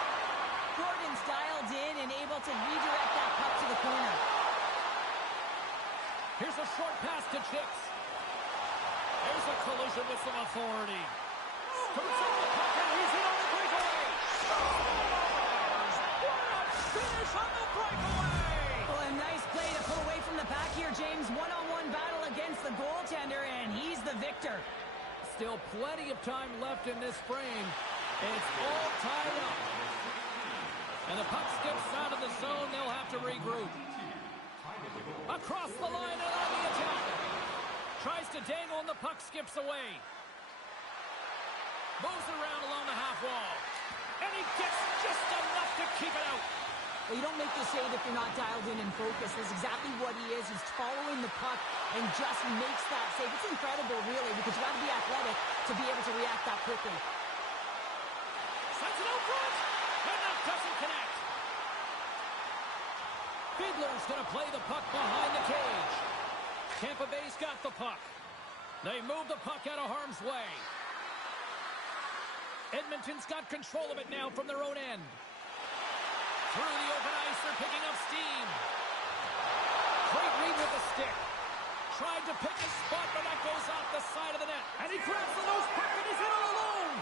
Gordon's dialed in and able to redirect that puck to the corner. Here's a short pass to Chicks. There's a collision with some authority. Scoops up the puck, and he's in on the breakaway. Scores! What a finish on the breakaway! Well, a nice play to pull away from the pack here, James. One-on-one battle against the goaltender, and he's the victor. Still plenty of time left in this frame. It's all tied up. And the puck skips out of the zone. They'll have to regroup. Across the line and on the attack. Tries to dangle and the puck skips away. Moves it around along the half wall. And he gets just enough to keep it out. Well, you don't make the save if you're not dialed in and focused. That's exactly what he is. He's following the puck and just makes that save. It's incredible, really, because you got to be athletic to be able to react that quickly. Sends it out front, and that doesn't connect. Fiedler's going to play the puck behind the cage. Tampa Bay's got the puck. They move the puck out of harm's way. Edmonton's got control of it now from their own end. Through the open ice, they're picking up steam. Great read with the stick. Tried to pick his spot, but that goes off the side of the net. And he grabs the nose puck and he's in all alone.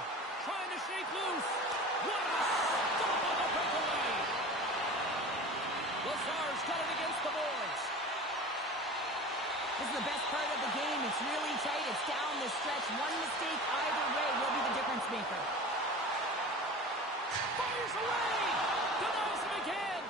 Trying to shake loose. What a stop on the breakaway. Lazar's got it against the boards. This is the best part of the game. It's really tight. It's down the stretch. One mistake either way will be the difference maker. Fires away. Denies him again.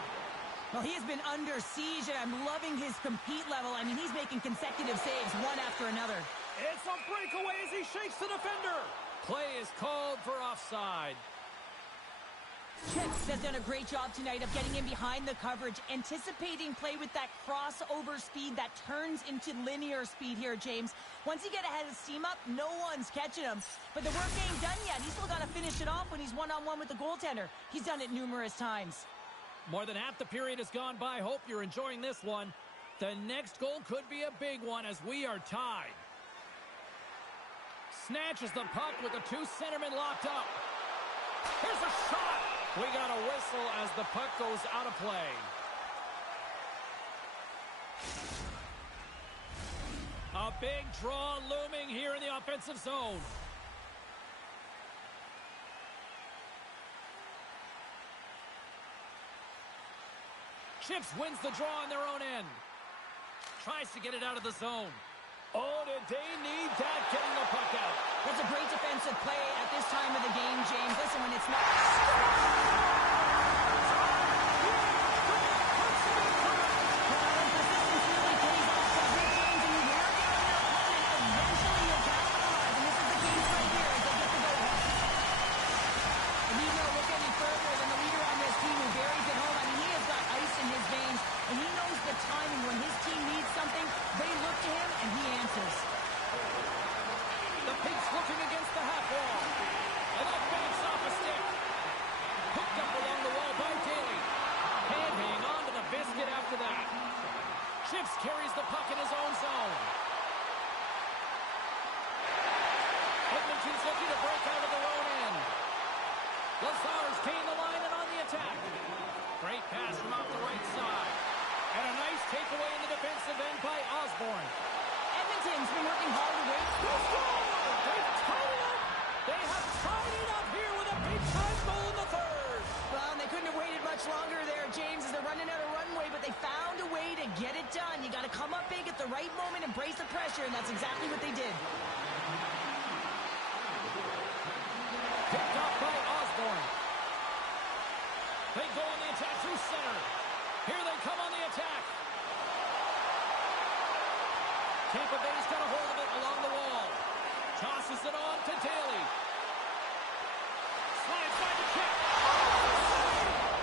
Well, he has been under siege, and I'm loving his compete level. I mean, he's making consecutive saves one after another. It's a breakaway as he shakes the defender. Play is called for offside. Chips has done a great job tonight of getting in behind the coverage, anticipating play with that crossover speed that turns into linear speed here, James. Once he get ahead of steam up, no one's catching him. But the work ain't done yet. He's still got to finish it off when he's one-on-one with the goaltender. He's done it numerous times. More than half the period has gone by. Hope you're enjoying this one. The next goal could be a big one as we are tied. Snatches the puck with the two centermen locked up. Here's a shot. We got a whistle as the puck goes out of play. A big draw looming here in the offensive zone. Chips wins the draw on their own end. Tries to get it out of the zone. Oh, did they need that, getting the puck out. That's a great defensive play at this time of the game, James. Listen, when it's not... Consistency really pays off, doesn't it, James? And you wear down your opponent, eventually you'll capitalize. And this is the case right here as they get the go-ahead. And you don't look any further than the leader on this team who buries it home. I mean, he has got ice in his veins, and he knows the timing. When his team needs something, they look to him, and he answers. The Pinks looking against the half wall. And that banks off a stick. Hooked up along the wall by Daly. Can't hang on to the biscuit after that. Chips carries the puck in his own zone. Edmonton's looking to break out of their own end. Lazar's gain the line and on the attack. Great pass from off the right side. And a nice takeaway in the defensive end by Osborne. Edmonton's been working hard to wait. They've tied it up. They have tied it up here with a big-time goal in the third. Well, and they couldn't have waited much longer there, James, as they're running out of runway, but they found a way to get it done. You got to come up big at the right moment and brace the pressure, and that's exactly what they did. Picked up by Osborne. They go on the attack through center. Here they come on the attack. Tampa Bay's got a hold of it along the wall. Tosses it on to Daly. Slides by the kick.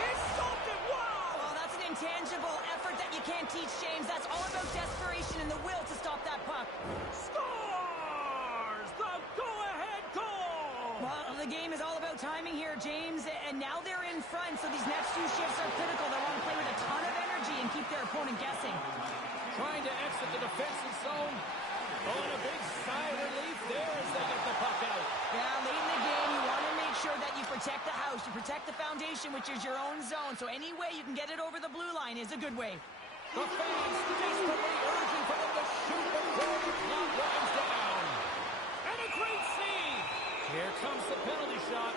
He stopped it. Wow! Well, that's an intangible effort that you can't teach, James. That's all about desperation and the will to stop that puck. Scores the go-ahead goal! Well, the game is all about timing here, James, and now they're in front, so these next two shifts are critical. They want to play with a ton of energy and keep their opponent guessing. Trying to exit the defensive zone. Oh, and a big sigh of relief there as they get the puck out. Yeah, late in the game, you want to make sure that you protect the house. You protect the foundation, which is your own zone. So any way you can get it over the blue line is a good way. The fans desperately urging for them to shoot before the clock winds down. And a great save. Here comes the penalty shot.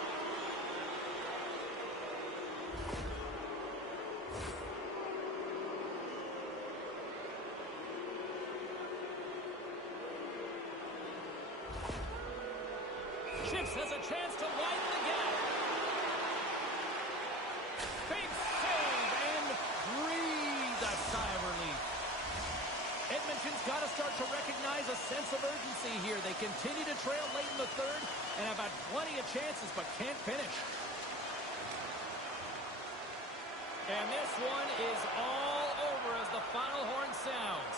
Chips has a chance to widen the gap. Big save and breathe a sigh of relief. Edmonton's got to start to recognize a sense of urgency here. They continue to trail late in the third and have had plenty of chances but can't finish. And this one is all over as the final horn sounds.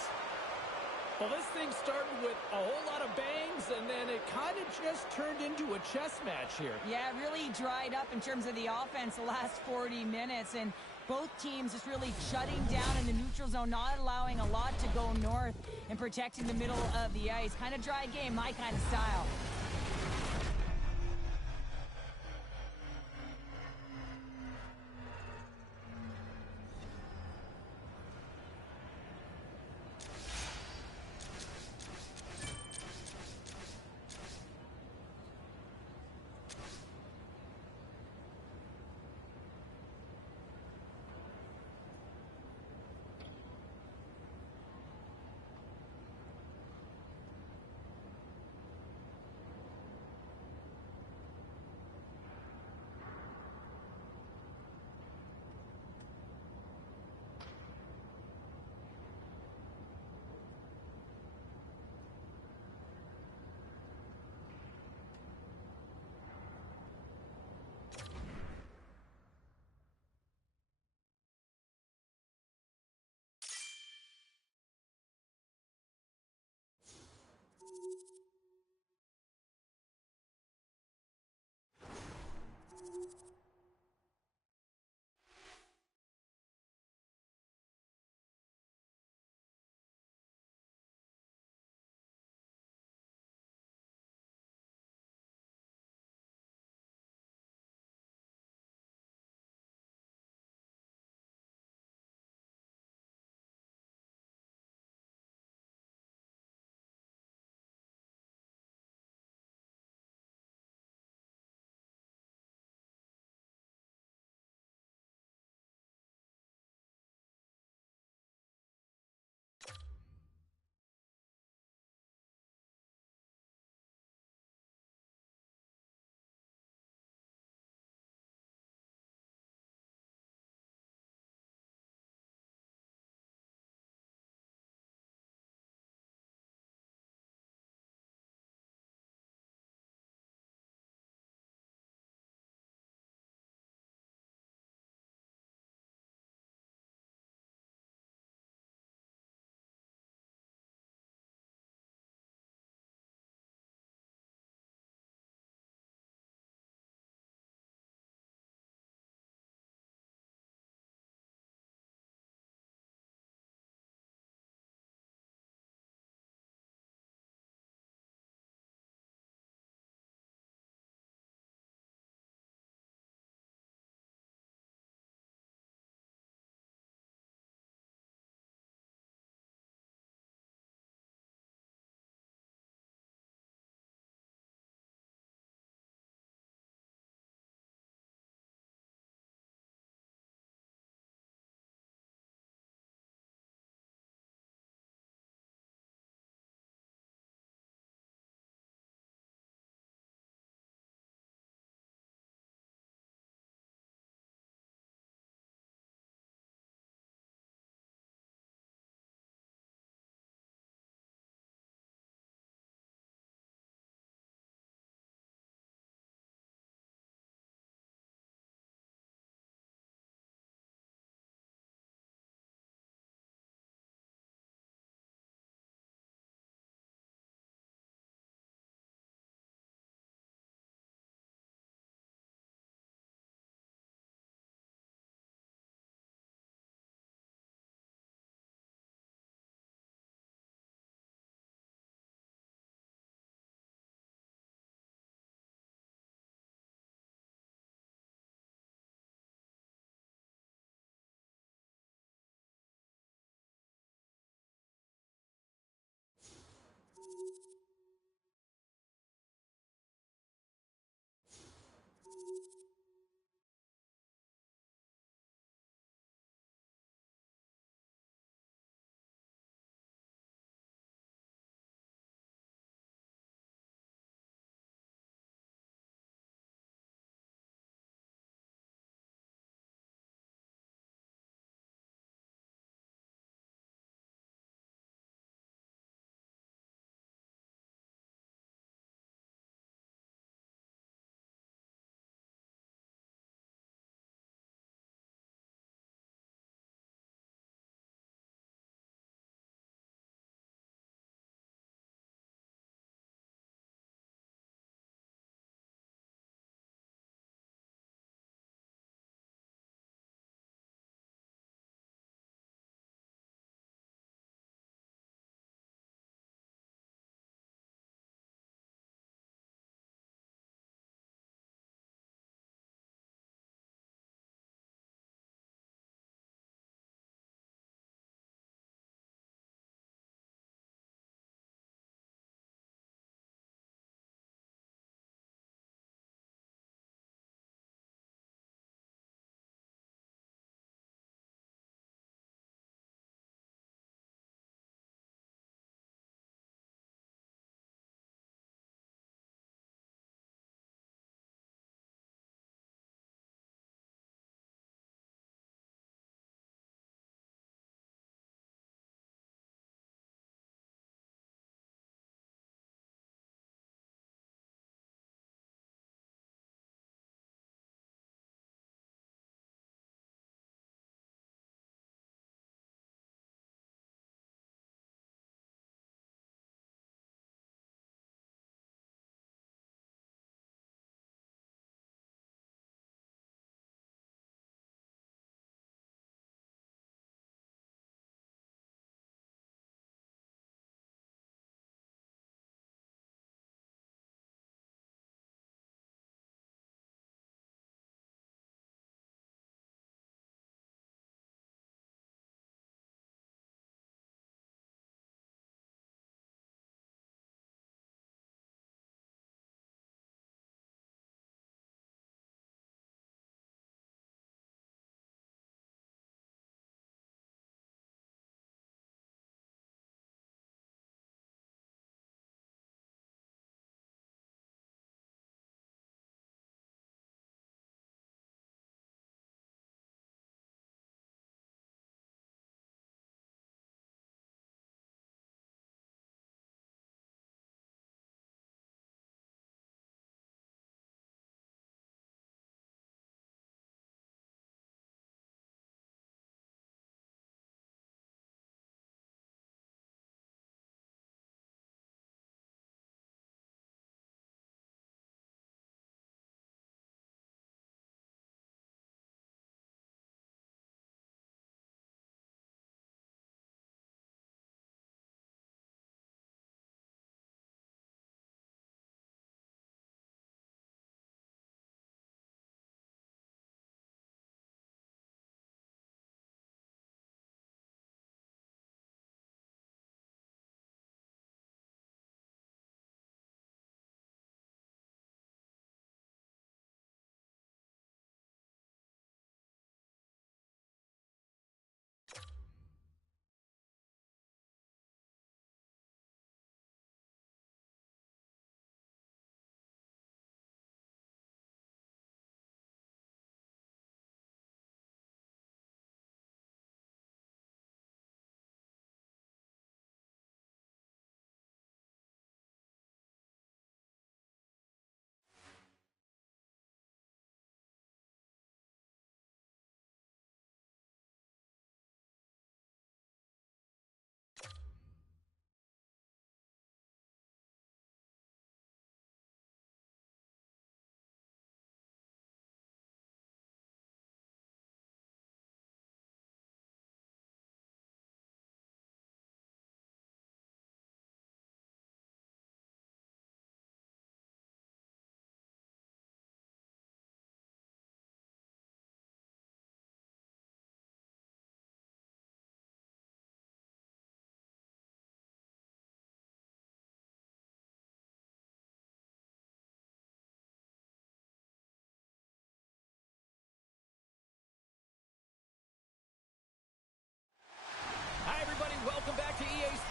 Well, this thing started with a whole lot of bangs, and then it kind of just turned into a chess match here. Yeah, it really dried up in terms of the offense the last 40 minutes, and both teams just really shutting down in the neutral zone, not allowing a lot to go north and protecting the middle of the ice. Kind of dry game, my kind of style.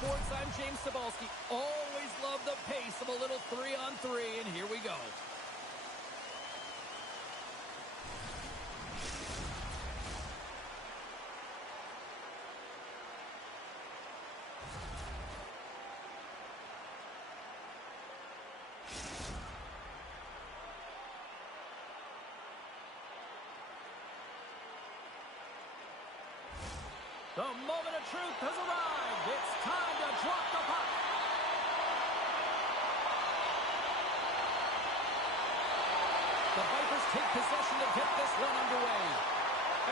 Sports. I'm James Cebulski. Always love the pace of a little 3-on-3, and here we go. The moment of truth has arrived. It's time to drop the puck. The Vipers take possession to get this one underway.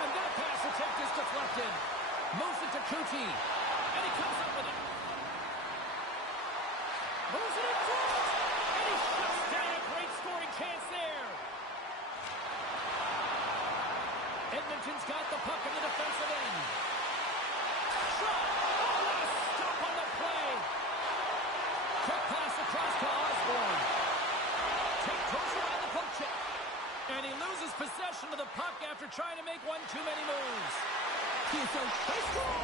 And that pass attempt is deflected. Moves it to Kuti. And he comes up with it. Moves it in front. And he shuts down a great scoring chance there. Edmonton's got the puck in the defensive end. Shot! Oh, what a stop on the play! Quick pass across to Osborne. Goes around the poke check. And he loses possession of the puck after trying to make one too many moves. They score!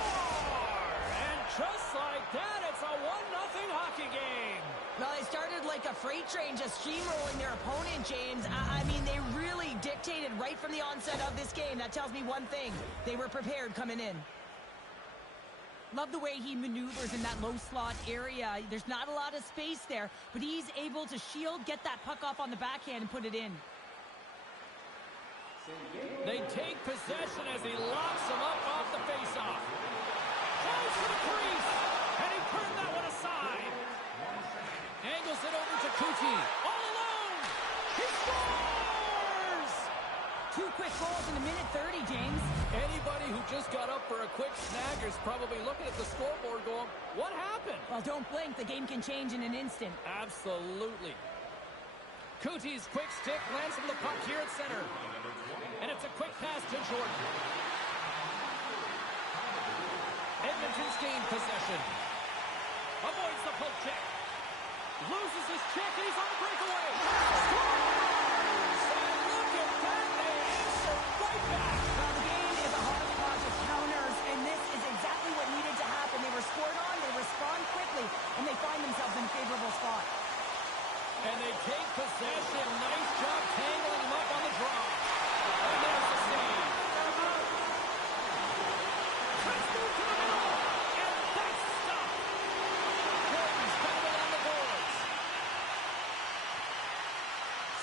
And just like that, it's a 1-0 hockey game. Well, they started like a freight train just steamrolling their opponent, James. I mean, they really dictated right from the onset of this game. That tells me one thing. They were prepared coming in. Love the way he maneuvers in that low slot area. There's not a lot of space there, but he's able to shield, get that puck off on the backhand, and put it in. They take possession as he locks him up off the faceoff. Goes for the crease, and he turned that one aside. Angles it over to Kuti. All alone! He scores! 2 quick goals in a minute 30, James. Anybody who just got up for a quick snag is probably looking at the scoreboard going, what happened? Well, don't blink. The game can change in an instant. Absolutely. Kuti's quick stick lands from the puck here at center. And it's a quick pass to Jordan. Edmonton's gained possession. Avoids the poke check. Loses his check, and he's on the breakaway. Scores! And look at that. They answer right back. Well, the game is a hodgepodge of counters, and this is exactly what needed to happen. They were scored on, they respond quickly, and they find themselves in a favorable spot. And they take possession. Nice job tangling him up on the draw. And there's the save. Let's move to the middle. And that's stopped. Jordan's got it on the boards.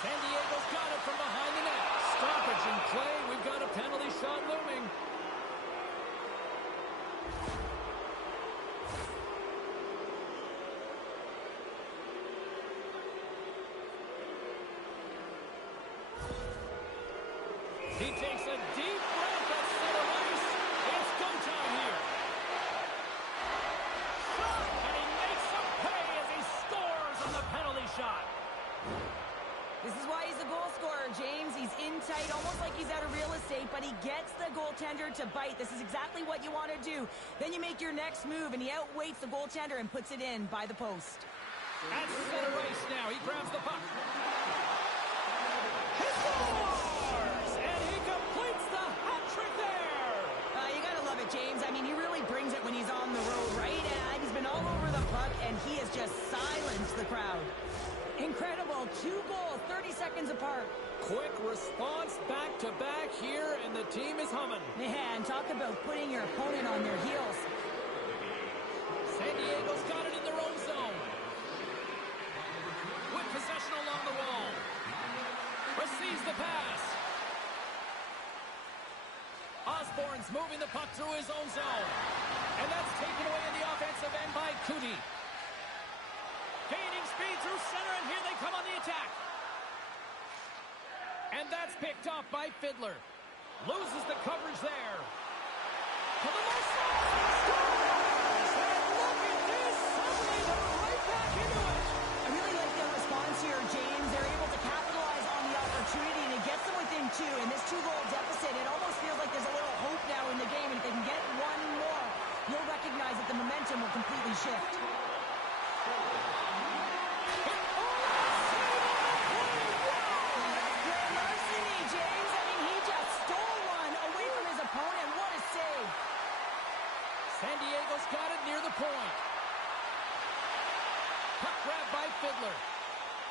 San Diego's got it from behind the net. Stoppage in play. We've got a penalty shot looming. He takes a deep breath at center ice. It's go time here. Shot, and he makes some pay as he scores on the penalty shot. This is why he's a goal scorer, James. He's in tight, almost like he's out of real estate, but he gets the goaltender to bite. This is exactly what you want to do. Then you make your next move, and he outweights the goaltender and puts it in by the post. At center ice now, he grabs the puck. He scores! And he completes the hat trick there! You gotta love it, James. I mean, he really brings it when he's on the road, right? And he's been all over the puck, and he has just silenced the crowd. Incredible. 2 goals, 30 seconds apart. Quick response back-to-back here, and the team is humming. Man, talk about putting your opponent on their heels. San Diego's got it in their own zone. With possession along the wall. Receives the pass. Osborne's moving the puck through his own zone. And that's taken away in the offensive end by Kuti. Gaining speed through center, and here they come on the attack. And that's picked off by Fiddler. Loses the coverage there. To the left side, scores! And look at this, suddenly they're right back into it. I really like their response here, James. They're able to capitalize on the opportunity, and it gets them within 2. In this 2-goal deficit, it almost feels like there's a little hope now in the game, and if they can get one more, you'll recognize that the momentum will completely shift. San grab by Fiddler.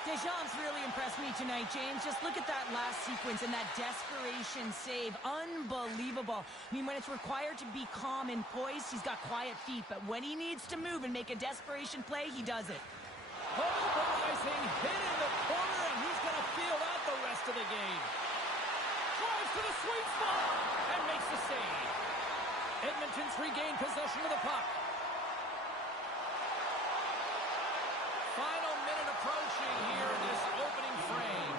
Deschamps really impressed me tonight, James. Just look at that last sequence and that desperation save. Unbelievable. I mean, when it's required to be calm and poised, he's got quiet feet. But when he needs to move and make a desperation play, he does it. Polarizing hit in the corner, and he's going to feel that the rest of the game. Drives to the sweet spot and makes the save. Edmonton's regained possession of the puck. Final minute approaching here in this opening frame.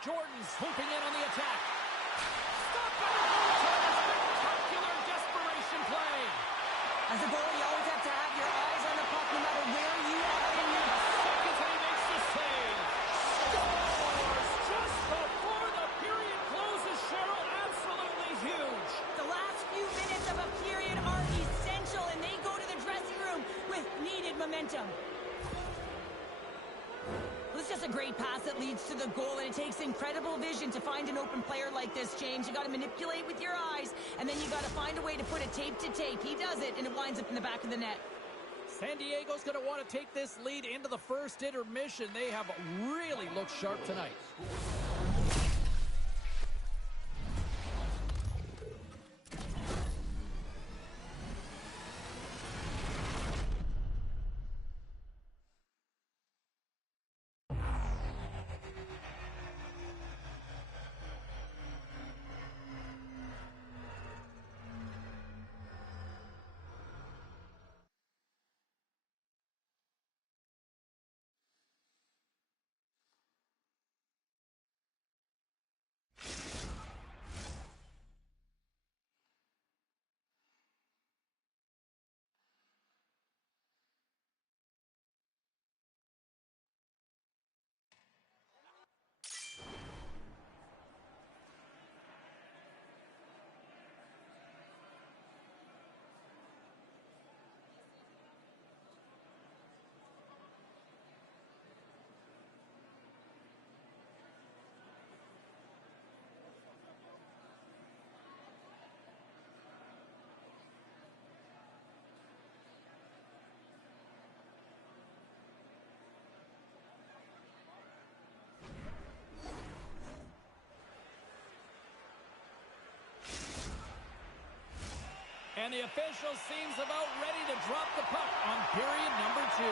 Jordan's swooping in on the attack. Stop by the goaltender. Spectacular desperation play. As a goalie, you always have to have your eyes on the puck no matter where you are in your... Seconds and he makes the save. Scores just before the period closes, Cheryl. Absolutely huge. The last few minutes of a period are essential, and they go to the dressing room with needed momentum. It's just a great pass that leads to the goal, and it takes incredible vision to find an open player like this, James. You got to manipulate with your eyes, and then you got to find a way to put it tape to tape. He does it, and it winds up in the back of the net. San Diego's going to want to take this lead into the first intermission. They have really looked sharp tonight. And the official seems about ready to drop the puck on period number 2.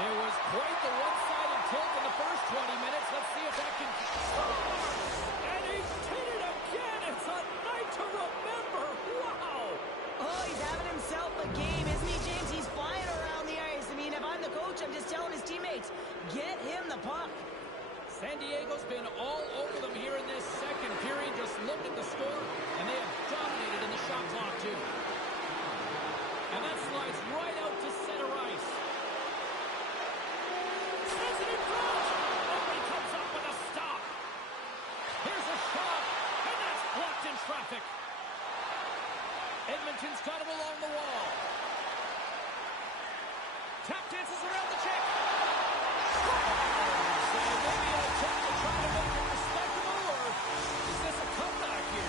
It was quite the one-sided tilt in the first 20 minutes. Let's see if that can... And he did it again! It's a night to remember! Wow! Oh, he's having himself a game, isn't he, James? He's flying around the ice. I mean, if I'm the coach, I'm just telling his teammates, get him the puck. San Diego's been all over them here in this second period. Just look at the score, and they have dominated in the shot clock, too. And that slides right out to center ice. Sends it in front! Nobody comes up with a stop. Here's a shot, and that's blocked in traffic. Edmonton's got him along the wall. Tap dances around the check.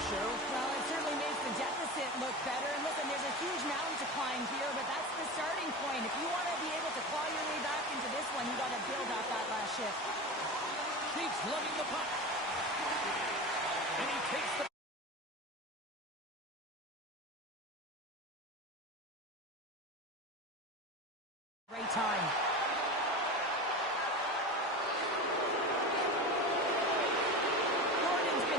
Well, it certainly makes the deficit look better. And listen, there's a huge mountain to climb here, but that's the starting point. If you want to be able to claw your way back into this one, you got to build out that last shift. Keeps lugging the puck. And he takes the... Great time.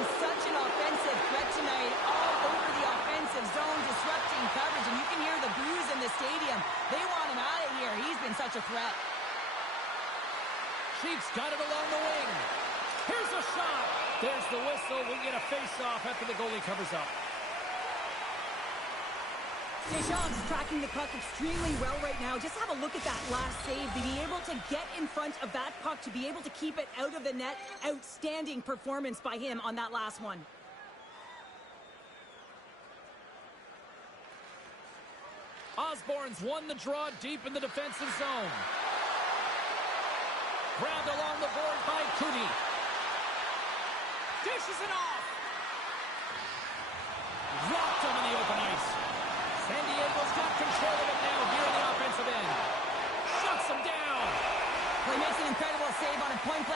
Such an offensive threat tonight, all over the offensive zone, disrupting coverage, and you can hear the boos in the stadium. They want him out of here. He's been such a threat. Chiefs got it along the wing. Here's a shot. There's the whistle. We get a face-off after the goalie covers up. Deschamps tracking the puck extremely well right now. Just have a look at that last save. To be able to get in front of that puck, to be able to keep it out of the net. Outstanding performance by him on that last one. Osborne's won the draw deep in the defensive zone. Grabbed along the board by Cooney. Dishes it off. Dropped him in the open ice. San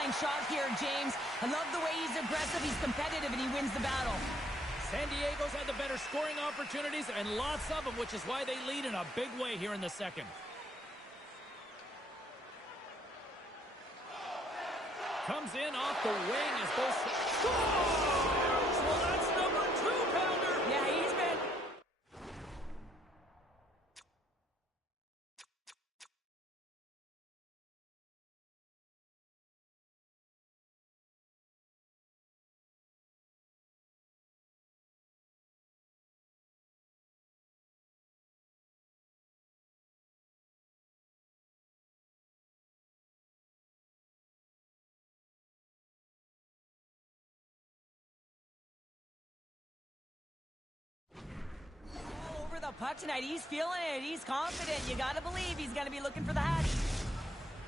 satisfying shot here, James. I love the way he's aggressive, he's competitive, and he wins the battle. San Diego's had the better scoring opportunities and lots of them, which is why they lead in a big way here in the second. Comes in off the wing as both scores! Well, that's number 2-pounder! Yeah, he's been... over the puck tonight. He's feeling it. He's confident. You got to believe he's going to be looking for the hatch.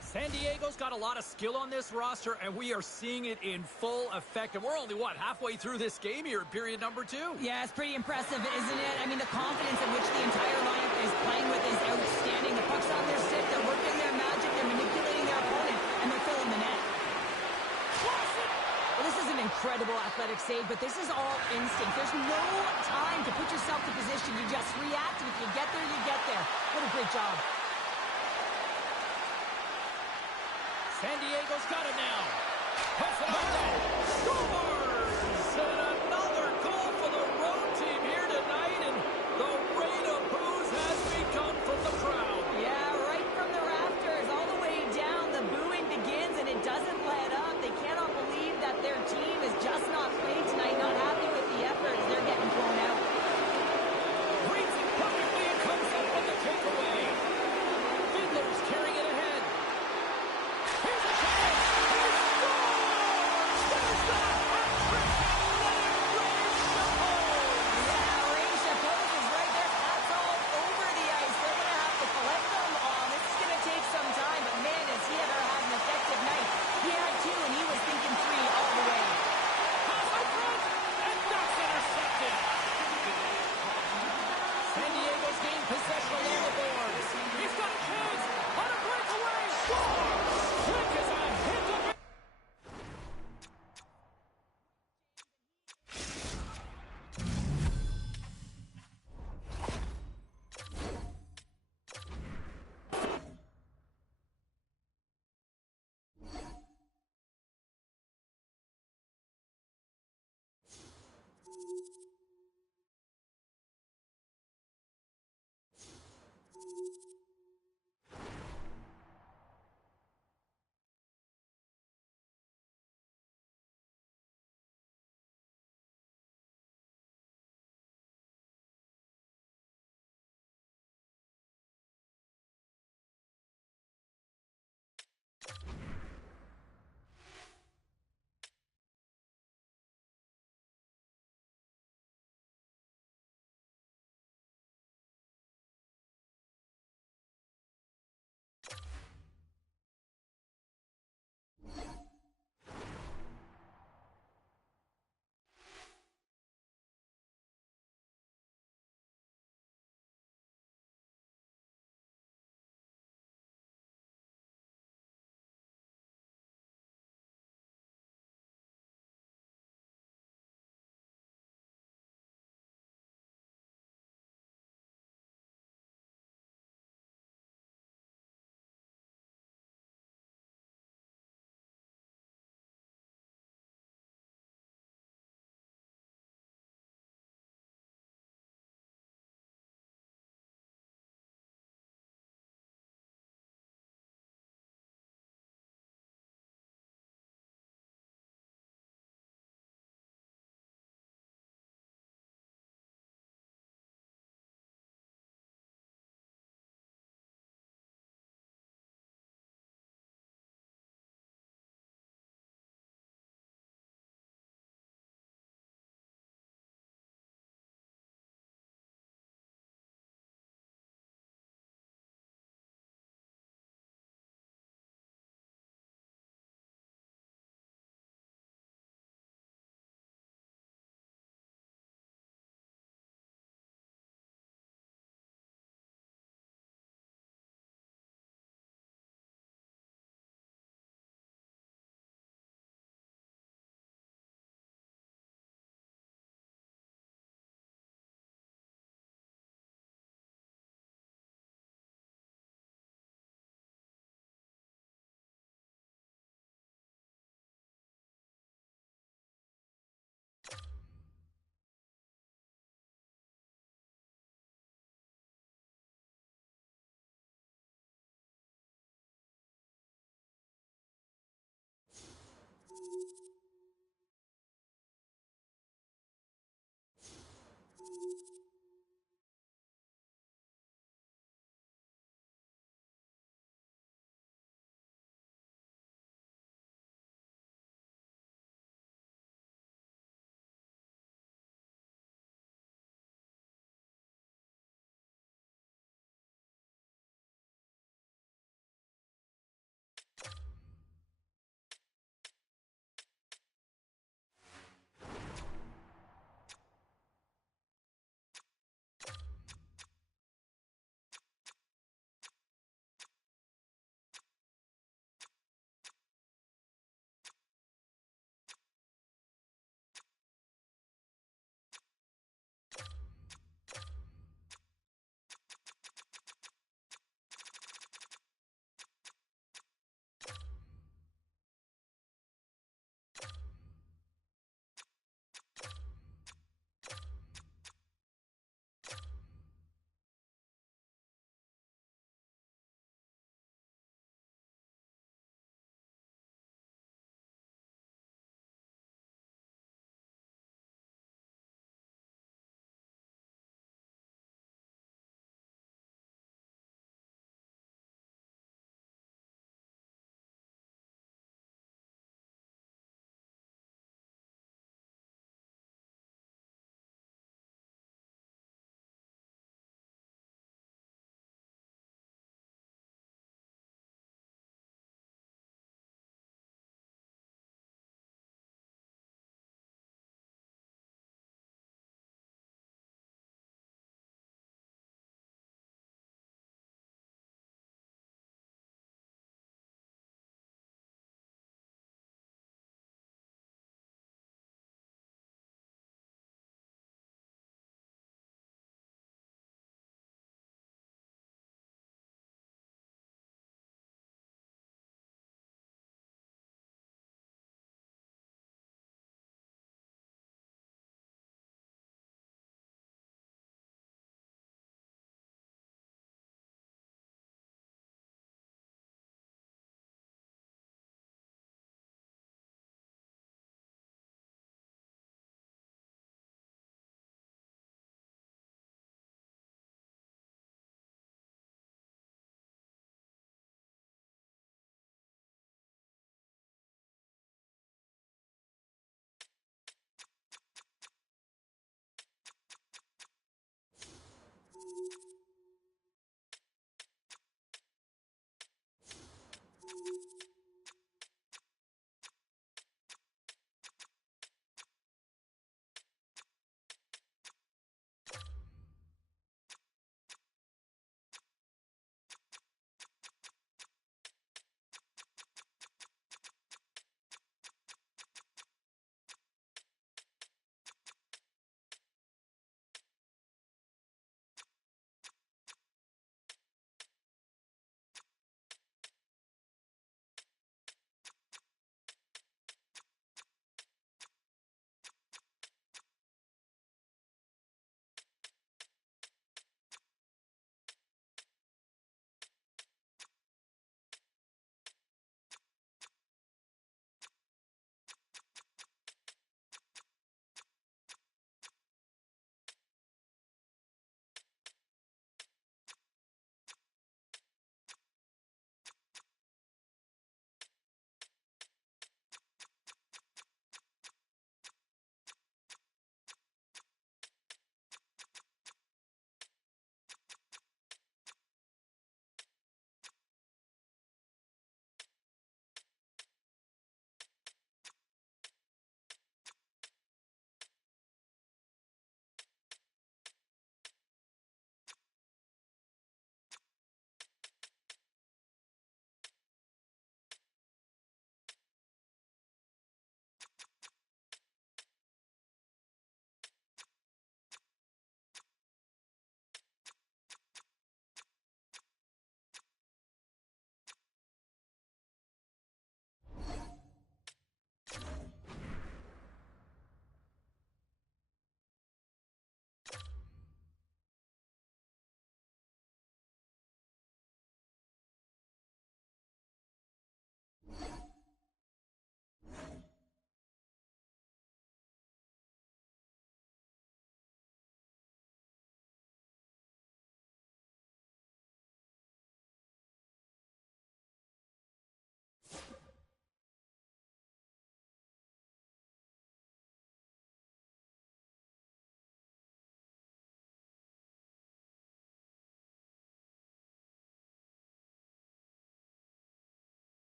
San Diego's got a lot of skill on this roster, and we are seeing it in full effect. And we're only, what, halfway through this game here in period number 2? Yeah, it's pretty impressive, isn't it? I mean, the confidence in which the entire lineup is playing with is outstanding. The puck's on their stick. They're working their magic. They're manipulating their opponent, and they're filling the net. Well, this is an incredible athletic save, but this is all instinct. There's no time to put yourself to position. You just react. If you get there, you get there. What a great job. San Diego's got it now. Puts it on net. Scores! And another goal for the road team here tonight, and the rain of boos has begun from the crowd. Yeah, right from the rafters, all the way down, the booing begins, and it doesn't let up. They cannot believe that their team is just not playing tonight, not happy with the effort as they're getting blown out. Reads it perfectly and comes up with the takeaway. Fiddler's carrying it ahead. Here's a chance. He scores! There's the hat trick. Let it rain Chappelle. Yeah, Ray Chappelle is right there. That's all over the ice. They're going to have to collect them all. This is going to take some time, but man, has he ever had an effective night. He had 2, and he was thinking 3 all the way. Pass out front, and that's intercepted. San Diego's gained possession along the boards. He's got a chance on a breakaway. Scores! Quick as a hit of it.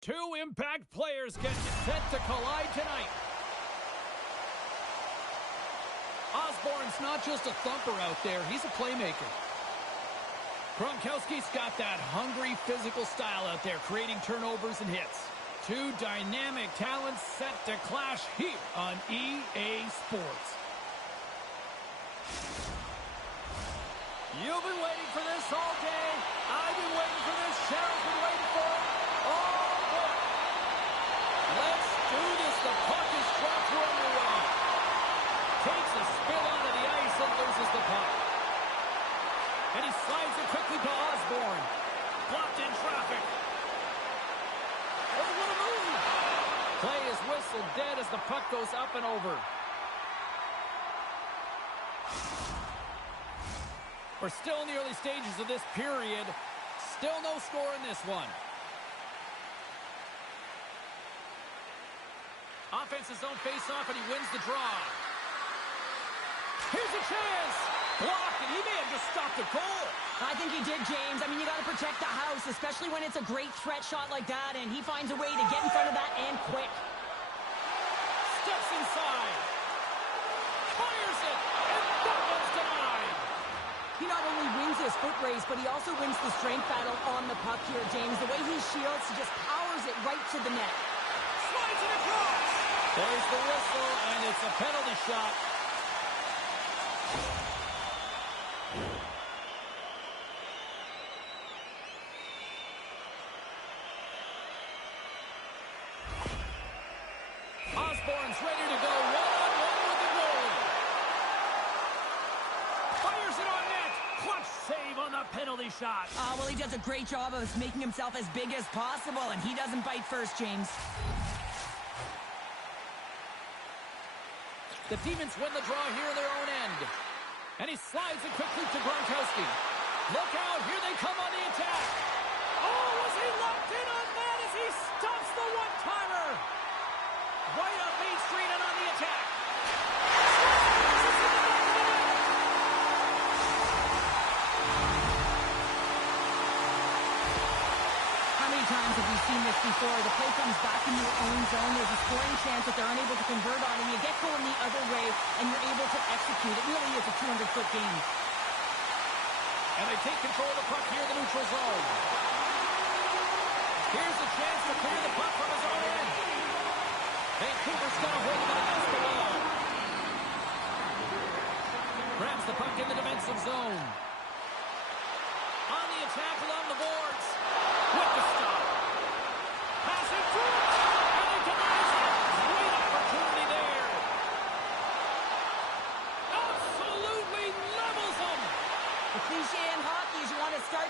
Two impact players get set to collide tonight. Osborne's not just a thumper out there, he's a playmaker. Gronkowski's got that hungry physical style out there, creating turnovers and hits. Two dynamic talents set to clash here on EA Sports. You've been waiting for this all day. I've been waiting for this. Cheryl's been waiting for it. Oh, boy. Let's do this. The puck is dropped underway. Takes a spin onto the ice and loses the puck. And he slides it quickly to Osborne. Blocked in traffic. Oh, what a move. Play is whistled dead as the puck goes up and over. We're still in the early stages of this period. Still no score in this one. Offense's own face-off, and he wins the draw. Here's a chance. Blocked, and he may have just stopped the goal. I think he did, James. I mean, you got to protect the house, especially when it's a great threat shot like that, and he finds a way to get in front of that and quick. Steps inside. Fires it, and that one's denied. He not only wins his foot race, but he also wins the strength battle on the puck here, James. The way he shields, he just powers it right to the net. Slides it across. There's the whistle, and it's a penalty shot. Osborne's ready to go. 1-on-1 with the goal. Fires it on net. Clutch save on the penalty shot. Well, he does a great job of making himself as big as possible, and he doesn't bite first, James. The Demons win the draw here in their own end. And he slides it quickly to Gronkowski. Look out, here they come on the attack. Oh, was he locked in on that as he stops the one-timer? Right up Main Street and on the attack. How many times have we seen this before? The play comes back in your own zone. There's a scoring chance that they're unable to convert on, and you get going the other way, and you're able to execute. It really is a 200-foot game. And they take control of the puck here in the neutral zone. Here's a chance to clear the puck from his own end. Vancouver's got a hold of it against the wall. Grabs the puck in the defensive zone. On the attack along the boards. With the stop. Pass it through. And he denies it. Great opportunity there. Absolutely levels him. The cliche in hockey is you want to start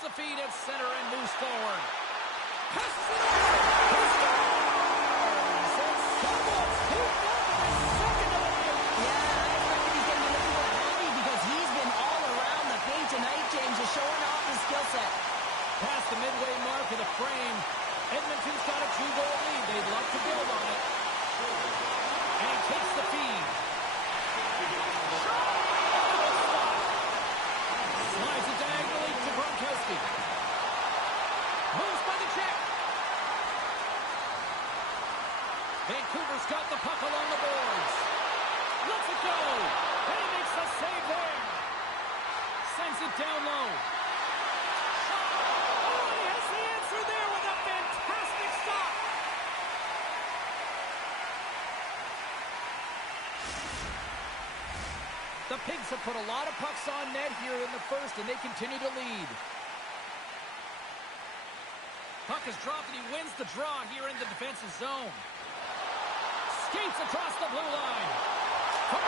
the feed at center and moves forward. Passes it over. He scores! And Samuels heaped up his second of the night. Yeah, I expected he's going to be looking a little happy because he's been all around the paint tonight, James, just showing off his skill set. Past the midway mark of the frame, Edmonton's got a 2-goal lead. They'd love to build on it. And he takes the feed. Slides it diagonally to Gronkowski. Moves by the check. Vancouver's got the puck along the boards. Lets it go. And he makes the save there. Sends it down low. Oh, he has the answer there with a fantastic stop. The Pigs have put a lot of pucks on net here in the first, and they continue to lead. Puck is dropped, and he wins the draw here in the defensive zone. Skates across the blue line. From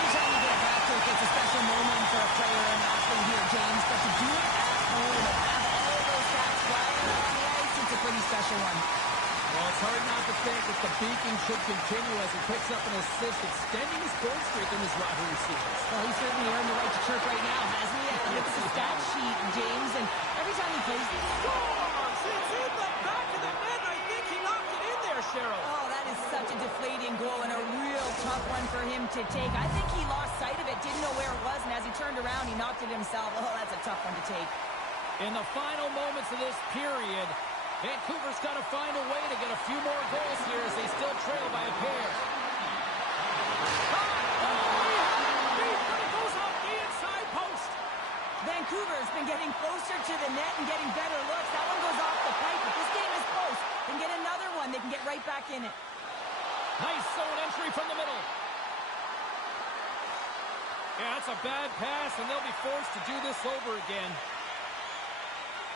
Anytime you get a hat trick, it's a special moment for a player and athlete here, James. But to do it at home and have all of those stats flying on the ice, it's a pretty special one. Well, it's hard not to think that the beaking should continue as he picks up an assist, extending his goal streak in his rivalry series. Well, he certainly earned the right to chirp right now, hasn't he? Look at the stat sheet, James, and every time he plays, he Scores! It's in the back of the net. I think he knocked it in there, Cheryl. Oh, that is such a deflating goal and a real tough one for him to take. I think he lost sight of it, didn't know where it was, and as he turned around, he knocked it himself. Oh, that's a tough one to take. In the final moments of this period, Vancouver's got to find a way to get a few more goals here as they still trail by a pair. It goes off the inside post. Vancouver's been getting closer to the net and getting better looks. That one goes off the pipe. If this game is close, they can get another one. They can get right back in it. Nice zone entry from the middle. Yeah, that's a bad pass, and they'll be forced to do this over again.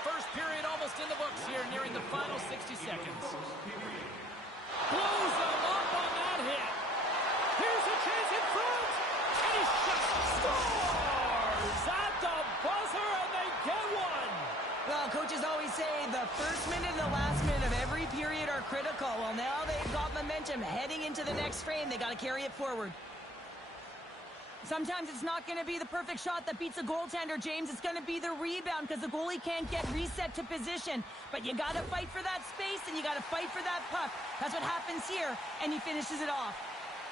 First period almost in the books here, nearing the final 60 seconds. Blows them up on that hit. Here's a chance in front. And he scores at the buzzer, and they get one. Well, coaches always say the first minute and the last minute of every period are critical. Well, now they've got momentum heading into the next frame. They got to carry it forward. Sometimes it's not going to be the perfect shot that beats a goaltender, James. It's going to be the rebound because the goalie can't get reset to position. But you got to fight for that space and you got to fight for that puck. That's what happens here, and he finishes it off.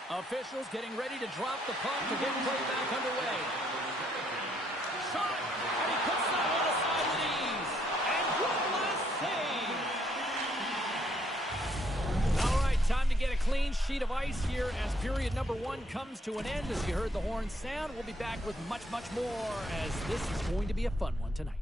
Officials getting ready to drop the puck to get play back underway. Shot, and he puts that one aside with ease. And one last save. All right, time to get a clean sheet of ice here as period number 1 comes to an end. As you heard the horn sound, we'll be back with much, much more as this is going to be a fun one tonight.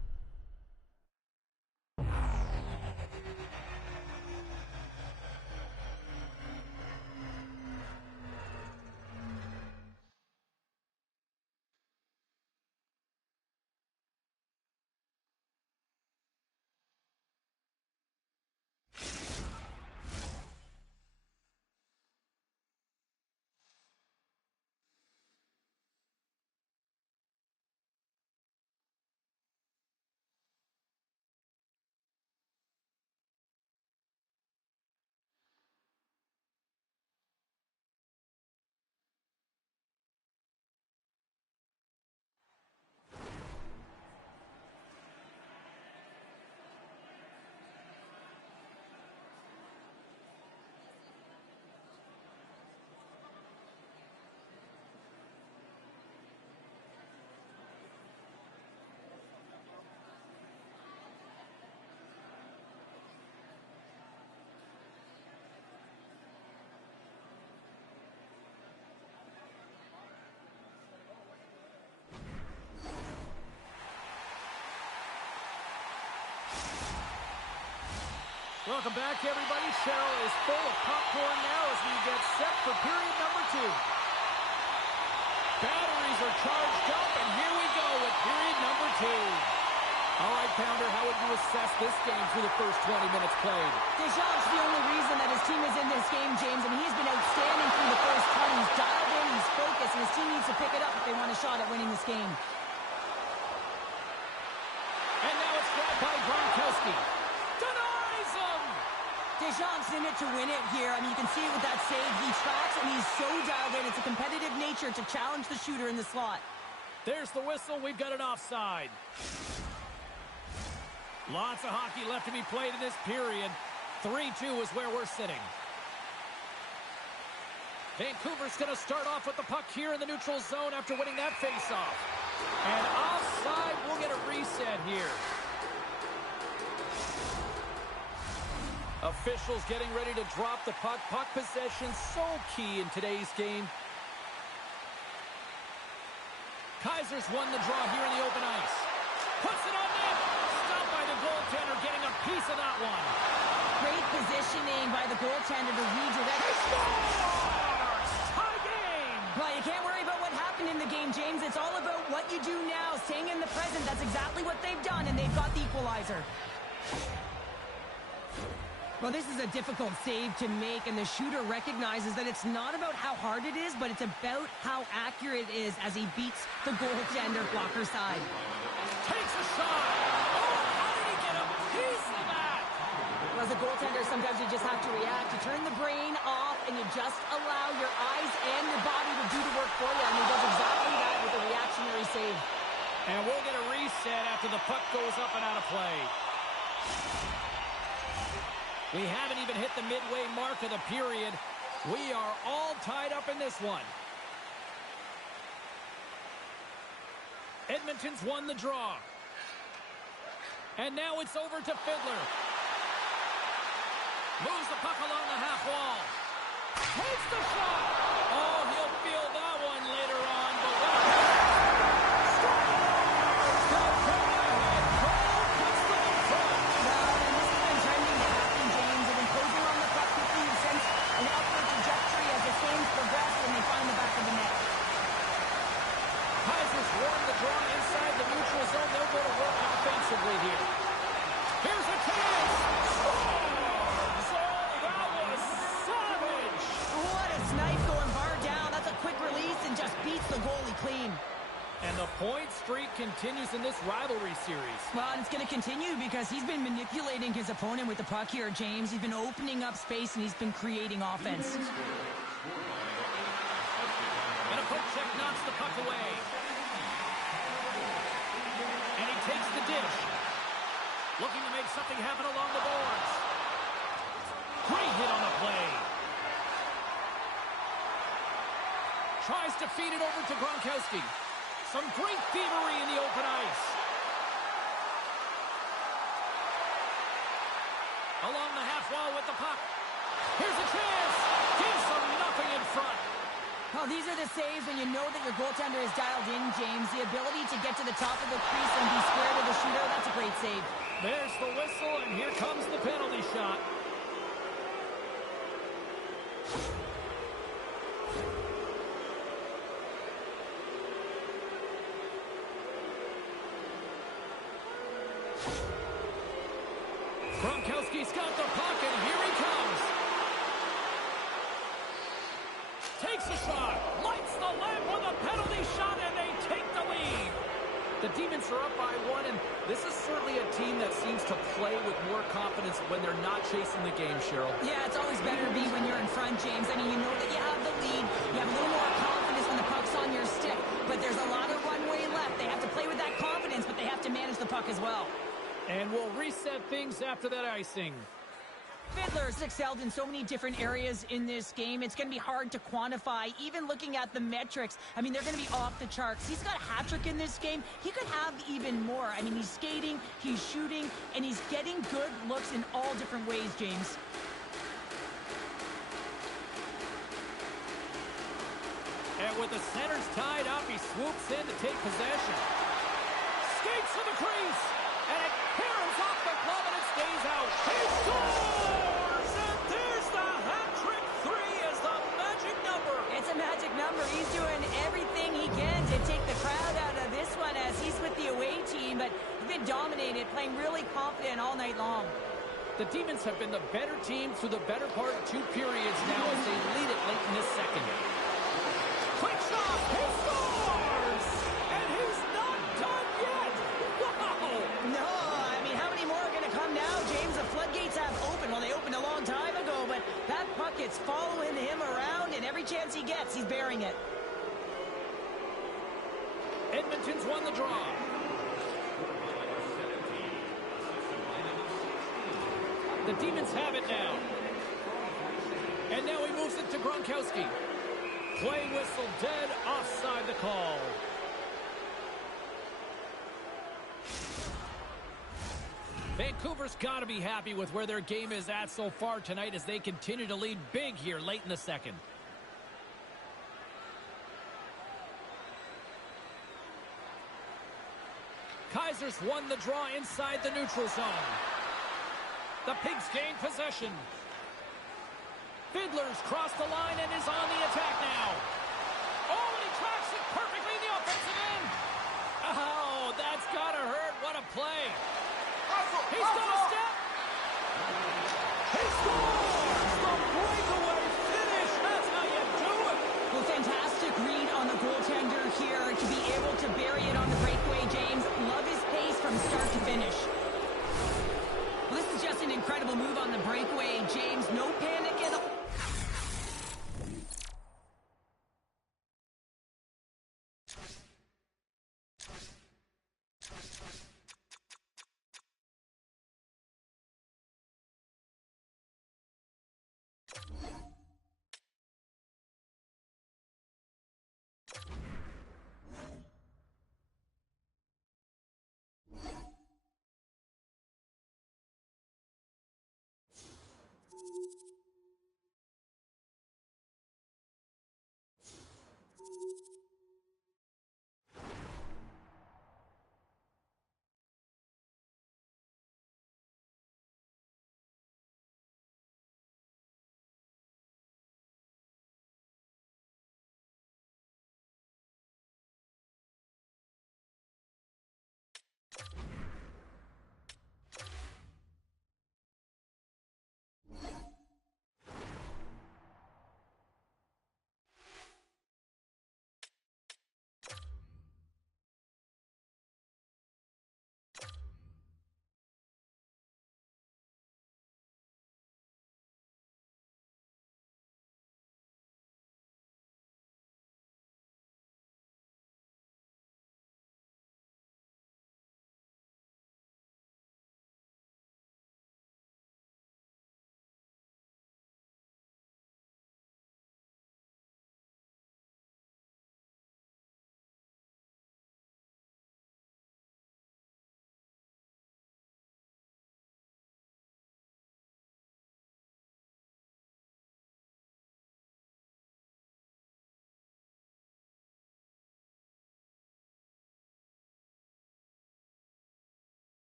Welcome back, everybody. Chel is full of popcorn now as we get set for period number 2. Batteries are charged up, and here we go with period number 2. All right, Pounder, how would you assess this game through the first 20 minutes played? Deschamps, the only reason that his team is in this game, James, and he's been outstanding through the first 20. He's dialed Stomp's in it to win it here. I mean, you can see it with that save. He tracks, and he's so dialed in. It's a competitive nature to challenge the shooter in the slot. There's the whistle. We've got an offside. Lots of hockey left to be played in this period. 3-2 is where we're sitting. Vancouver's going to start off with the puck here in the neutral zone after winning that faceoff. And offside, we'll get a reset here. Officials getting ready to drop the puck. Puck possession so key in today's game. Kaiser's won the draw here in the open ice. Puts it on net. Stopped by the goaltender, getting a piece of that one. Great positioning by the goaltender to redirect. He scores! Tie game! Well, you can't worry about what happened in the game, James. It's all about what you do now, staying in the present. That's exactly what they've done, and they've got the equalizer. Well, this is a difficult save to make, and the shooter recognizes that it's not about how hard it is, but it's about how accurate it is as he beats the goaltender blocker side. Takes a shot! Oh, how did he get a piece of that? Well, as a goaltender, sometimes you just have to react. You turn the brain off, and you just allow your eyes and your body to do the work for you, and he does exactly that with a reactionary save. And we'll get a reset after the puck goes up and out of play. We haven't even hit the midway mark of the period. We are all tied up in this one. Edmonton's won the draw. And now it's over to Fiddler. Moves the puck along the half wall. Takes the shot. Oh, he'll feel that one later on. But what a won the draw inside the neutral zone. They'll go to work offensively here. Here's a chance. Scores! Oh, that was savage. What a snipe going bar down. That's a quick release and just beats the goalie clean. And the point streak continues in this rivalry series. Well, and it's going to continue because he's been manipulating his opponent with the puck here, James. He's been opening up space, and he's been creating offense. And a poke check knocks the puck away. And he takes the dish. Looking to make something happen along the boards. Great hit on the play. Tries to feed it over to Gronkowski. Some great thievery in the open ice. Along the half wall with the puck. Here's a chance. Gives them nothing in front. Well, these are the saves when you know that your goaltender is dialed in, James. The ability to get to the top of the crease and be square to the shooter, that's a great save. There's the whistle, and here comes the penalty shot. Gronkowski's got the puck, and here he comes. Takes a shot, lights the lamp with a penalty shot, and they take the lead. The Demons are up by one, and this is certainly a team that seems to play with more confidence when they're not chasing the game, Cheryl. Yeah, it's always better to be when you're in front, James. I mean, you know that you have the lead. You have a little more confidence when the puck's on your stick, but there's a lot of runway left. They have to play with that confidence, but they have to manage the puck as well. And we'll reset things after that icing. Fiddler's excelled in so many different areas in this game. It's going to be hard to quantify, even looking at the metrics. I mean, they're going to be off the charts. He's got a hat trick in this game. He could have even more. I mean, he's skating, he's shooting, and he's getting good looks in all different ways, James. And with the centers tied up, he swoops in to take possession. Skates to the crease, and it caroms off the glove, and it stays out. He scores! And there's the hat-trick three as the magic number. It's a magic number. He's doing everything he can to take the crowd out of this one as he's with the away team, but he's been dominated, playing really confident all night long. The Demons have been the better team through the better part of 2 periods now as they lead it late in this second. Quick shot! He scores! And he's not done yet! Wow! No, I mean, how many more are going to come now, James? The floodgates have opened. Well, they opened a long time ago. It's following him around, and every chance he gets, he's bearing it. Edmonton's won the draw. The Demons have it now. And now he moves it to Gronkowski. Play whistle dead, offside the call. Vancouver's got to be happy with where their game is at so far tonight as they continue to lead big here late in the second. Kaiser's won the draw inside the neutral zone. The Pigs gain possession. Fiddler's crossed the line and is on the attack now. Oh, and he tracks it perfectly in the offensive end. Oh, that's got to hurt. What a play. He's got a step. He scores! The breakaway finish. That's how you do it. Well, fantastic read on the goaltender here to be able to bury it on the breakaway, James. Love his pace from start to finish. Well, this is just an incredible move on the breakaway, James. No panic at all.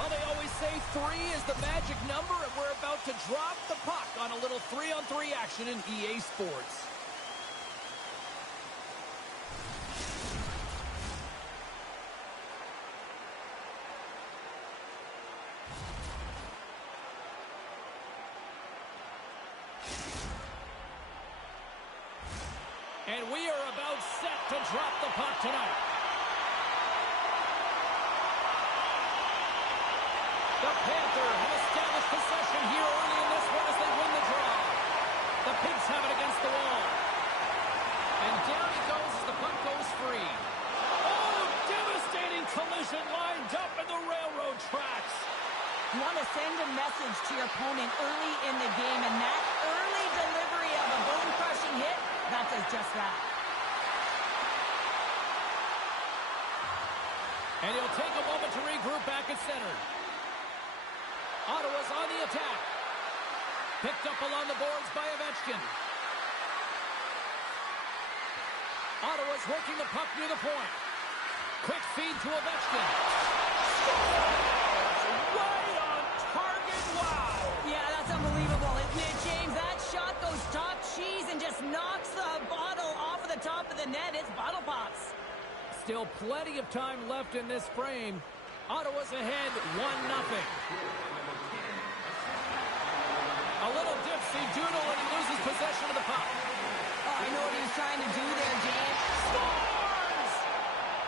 Well, they always say 3 is the magic number, and we're about to drop the puck on a little 3-on-3 action in EA Sports. And we are about set to drop the puck tonight. The Panthers have established possession here early in this one as they win the draw. The Pigs have it against the wall. And down he goes as the puck goes free. Oh, devastating collision lined up in the railroad tracks. You want to send a message to your opponent early in the game, and that early delivery of a bone-crushing hit, that does just that. And he'll take a moment to regroup back at center. Ottawa's on the attack. Picked up along the boards by Ovechkin. Ottawa's working the puck near the point. Quick feed to Ovechkin. Right on target. Wow. Yeah, that's unbelievable, isn't it, James? That shot goes top cheese and just knocks the bottle off of the top of the net. It's bottle pops. Still plenty of time left in this frame. Ottawa's ahead 1-0. A little dipsy-doodle and he loses possession of the puck. Oh, I know what he was trying to do there, James. Scores!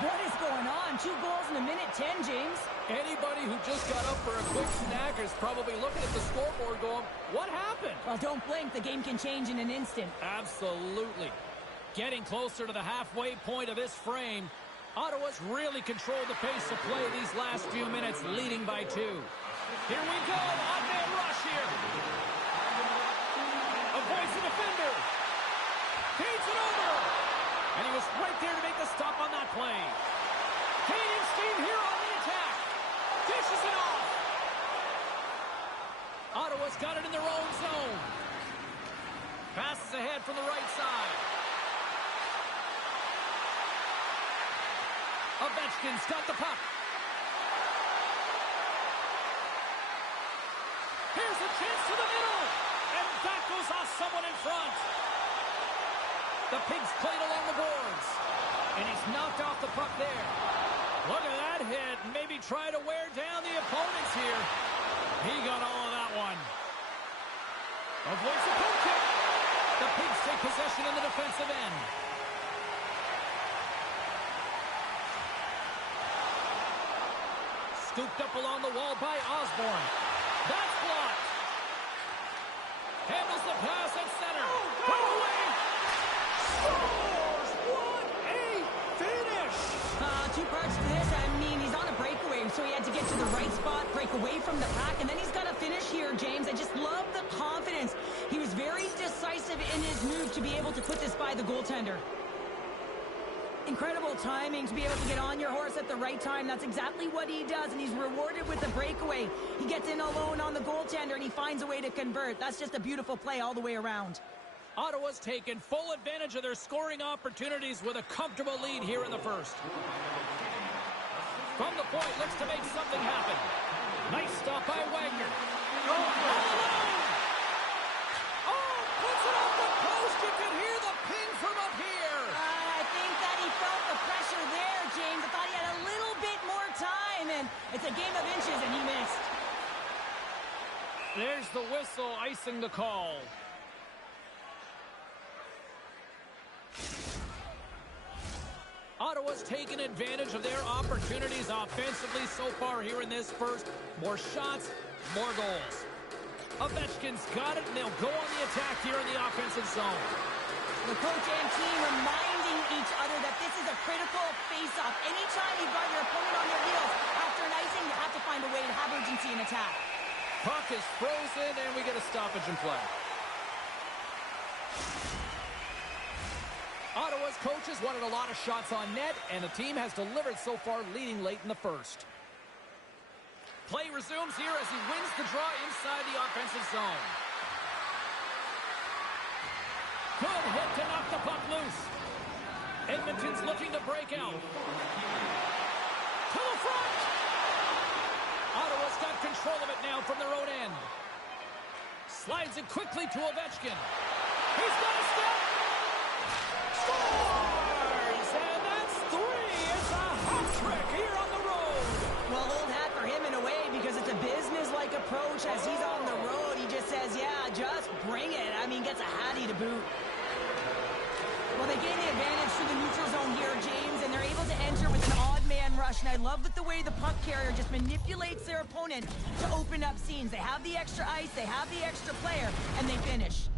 What is going on? 2 goals in a minute 10, James. Anybody who just got up for a quick snack is probably looking at the scoreboard going, what happened? Well, don't blink. The game can change in an instant. Absolutely. Getting closer to the halfway point of this frame, Ottawa's really controlled the pace of play these last few minutes, leading by 2. Here we go, on-man rush here. Avoids the defender. Feeds it over. And he was right there to make the stop on that play. Canadian team here on the attack. Dishes it off. Ottawa's got it in their own zone. Passes ahead from the right side. Ovechkin's got the puck. Here's a chance to the middle. And that goes off someone in front. The Pigs played along the boards. And he's knocked off the puck there. Look at that hit. Maybe try to wear down the opponents here. He got all of that one. Avoids the poke kick. The Pigs take possession in the defensive end. Scooped up along the wall by Osborne. That's blocked. Handles the pass at center. Put it away. Scores! What a finish! 2 parts to this. I mean, he's on a breakaway, so he had to get to the right spot, break away from the pack, and then he's got to finish here, James. I just love the confidence. He was very decisive in his move to be able to put this by the goaltender. Incredible timing to be able to get on your horse at the right time. That's exactly what he does, and he's rewarded with the breakaway. He gets in alone on the goaltender, and he finds a way to convert. That's just a beautiful play all the way around. Ottawa's taken full advantage of their scoring opportunities with a comfortable lead here in the first. From the point, looks to make something happen. Nice stop by Wagner. Oh, puts it off the post. You can hear the ping from up here. I think that he felt the pressure there, James. I thought he had a little bit more time, and it's a game of inches, and he missed. There's the whistle, icing the call. Ottawa's taken advantage of their opportunities offensively so far here in this first. More shots, more goals. Ovechkin's got it, and they'll go on the attack here in the offensive zone. The coach and team reminding each other that this is a critical face-off. Anytime you've got your opponent on their heels after an icing, you have to find a way to have urgency in attack. Puck is frozen, and we get a stoppage in play. Ottawa's coaches wanted a lot of shots on net, and the team has delivered so far, leading late in the first. Play resumes here as he wins the draw inside the offensive zone. Good hit to knock the puck loose. Edmonton's looking to break out. To the front! Ottawa's got control of it now from their own end. Slides it quickly to Ovechkin. He's got a step. Scores! And that's 3. It's a hat trick here on the road. Well, old hat for him in a way because it's a business-like approach as he's on the road. He just says, yeah, just bring it. I mean, gets a hattie to boot. Well, they gain the advantage through the neutral zone here, James, and they're able to enter with an odd man rush. And I love that the way the puck carrier just manipulates their opponent to open up scenes. They have the extra ice, they have the extra player, and they finish.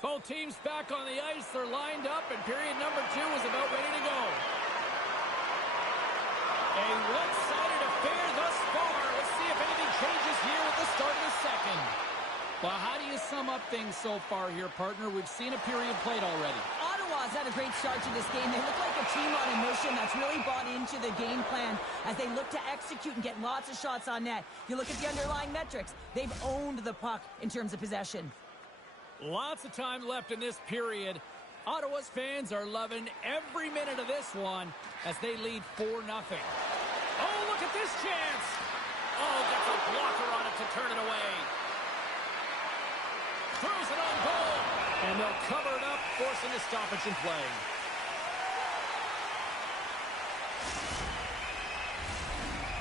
Both teams back on the ice. They're lined up, and period number 2 is about ready to go. A one-sided affair thus far. Let's see if anything changes here at the start of the second. Well, how do you sum up things so far here, partner? We've seen a period played already. Ottawa's had a great start to this game. They look like a team on a mission that's really bought into the game plan as they look to execute and get lots of shots on net. You look at the underlying metrics. They've owned the puck in terms of possession. Lots of time left in this period. Ottawa's fans are loving every minute of this one as they lead 4-0. Oh, look at this chance. Oh, gets a blocker on it to turn it away. Throws it on goal. And they'll cover it up, forcing a stoppage in play.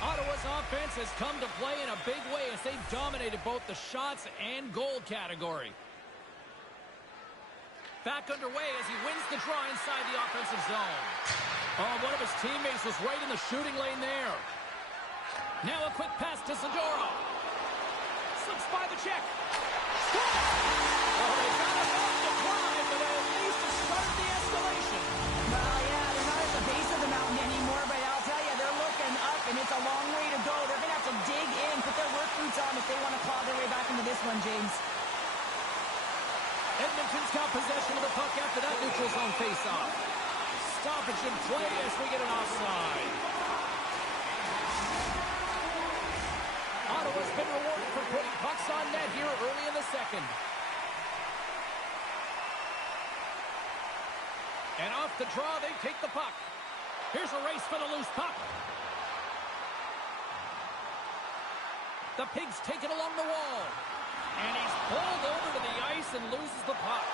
Ottawa's offense has come to play in a big way as they've dominated both the shots and goal category. Back underway as he wins the draw inside the offensive zone. Oh, one of his teammates was right in the shooting lane there. Now a quick pass to Zadorov. Slips by the check. Score! Well, they got enough to climb, but at least it started the escalation. Well, yeah, they're not at the base of the mountain anymore, but I'll tell you, they're looking up, and it's a long way to go. They're going to have to dig in, put their work boots on if they want to claw their way back into this one, James. Edmonton's got possession of the puck after that neutral zone face-off. Stoppage in play as we get an offside. Ottawa's been rewarded for putting pucks on net here early in the second. And off the draw, they take the puck. Here's a race for the loose puck. The Pigs take it along the wall. And he's pulled over to the ice and loses the puck.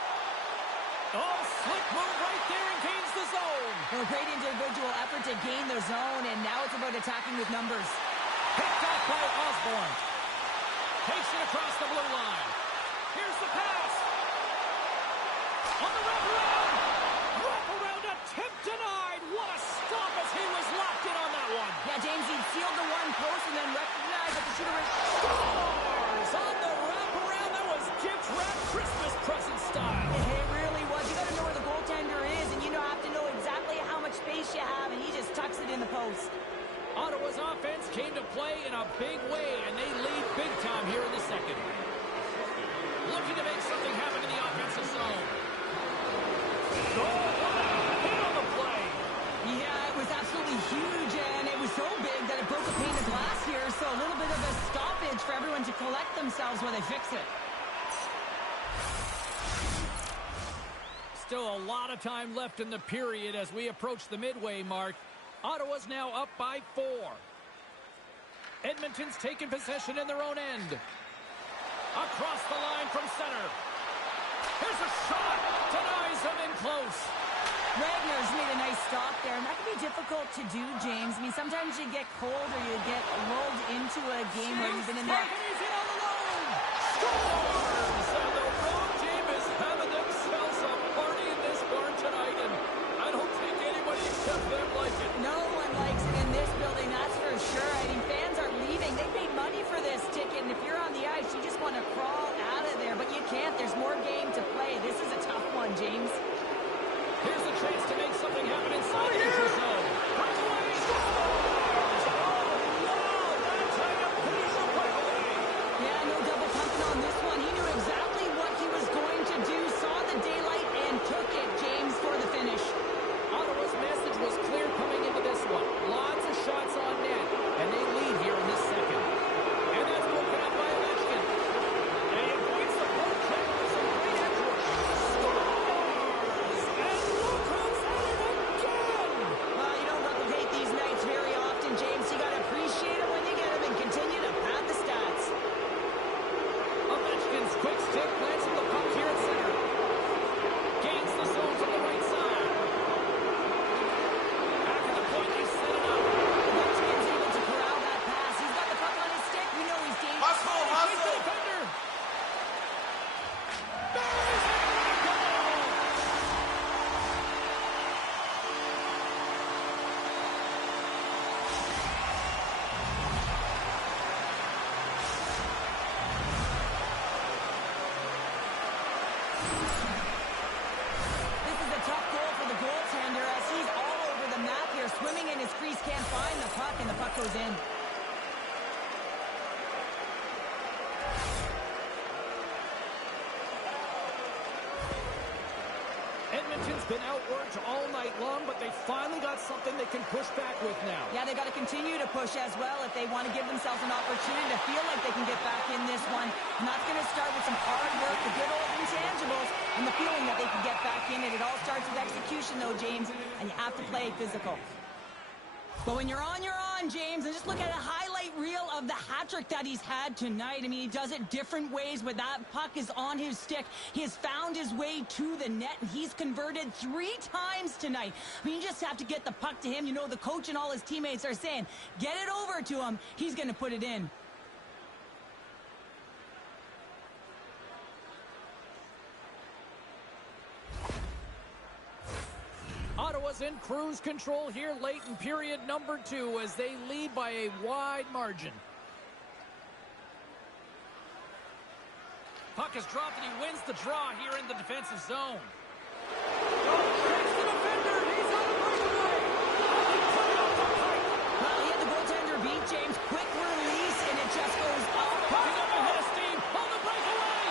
Oh, slick move right there and gains the zone. Well, great individual effort to gain the zone, and now it's about attacking with numbers. Picked off by Osborne. Takes it across the blue line. Here's the pass. On the wraparound. Wraparound attempt denied. What a stop as he was locked in on that one. Yeah, James, he sealed the one post and then recognized that the shooter was... Scores on the wraparound. That was gift wrap Christmas present style. It really was. You got to know where the goaltender is, and you have to know exactly how much space you have, and he just tucks it in the post. Ottawa's offense came to play in a big way, and they lead big time here in the second. Looking to make something happen in the offensive zone. Oh, what a hit on the play. Yeah, it was absolutely huge, and it was so big that it broke a pane of glass here, so a little bit of a stoppage for everyone to collect themselves while they fix it. Still a lot of time left in the period as we approach the midway mark. Ottawa's now up by 4. Edmonton's taken possession in their own end. Across the line from center. Here's a shot. Denies him in close. Wagner's made a nice stop there, and that can be difficult to do, James. I mean, sometimes you get cold or you get lulled into a game where you've been in that. He's in all alone. Scores! And the road team is having themselves a party in this barn tonight, and I don't think anybody except them like it. No one likes it in this building, that's for sure. I mean, fans are leaving. They paid money for this ticket, and if you're on the ice, you just want to crawl out of there, but you can't. There's more game to play. This is a tough one, James. Here's a chance to make something happen inside the neutral zone. Breakaway scores! Oh, wow! That's how you finish a breakaway. Yeah, no double pumping on this one. He knew exactly what he was going to do, saw the daylight, and took it, James, for the finish. Ottawa's message was clear coming into this one. Lots of shots on net, and they lead here in this second. And that's broken up by Ovechkin. And he avoids the poke check with some great effort. Scores! And look who's at it again! Well, you don't replicate these nights very often, James. You got to appreciate it when you get them and continue to pad the stats. Ovechkin's quick stick lands the puck here at center. Gains the zone to the right side. Back at the point, they set it up. Ovechkin's able to corral that pass. He's got the puck on his stick. We know he's dangerous. Hustle, He's the hustle. defender. Buries it. Goal! This is a tough goal for the goaltender as he's all over the map here. Swimming in his crease, can't find the puck, and the puck goes in. Edmonton's been outworked all night long, but they finally got something they can push back with now. Yeah, they got to continue to push as well if they want to give themselves an opportunity to feel like they can get back in this one. And that's going to start with some hard work, the good old intangibles, and the feeling that they can get back in it. It all starts with execution, though, James, and you have to play physical. But when you're on, James. And just look at a highlight reel of the hat trick that he's had tonight. I mean, he does it different ways where that puck is on his stick. He has found his way to the net, and he's converted 3 times tonight. I mean, you just have to get the puck to him. You know, the coach and all his teammates are saying, get it over to him. He's going to put it in. Ottawa's in cruise control here late in period number 2 as they lead by a wide margin. Puck is dropped and he wins the draw here in the defensive zone. Takes the defender. He's on the breakaway. Well, he had the goaltender beat, James. Quick release, and it just goes off. Picking up ahead of steam on the breakaway.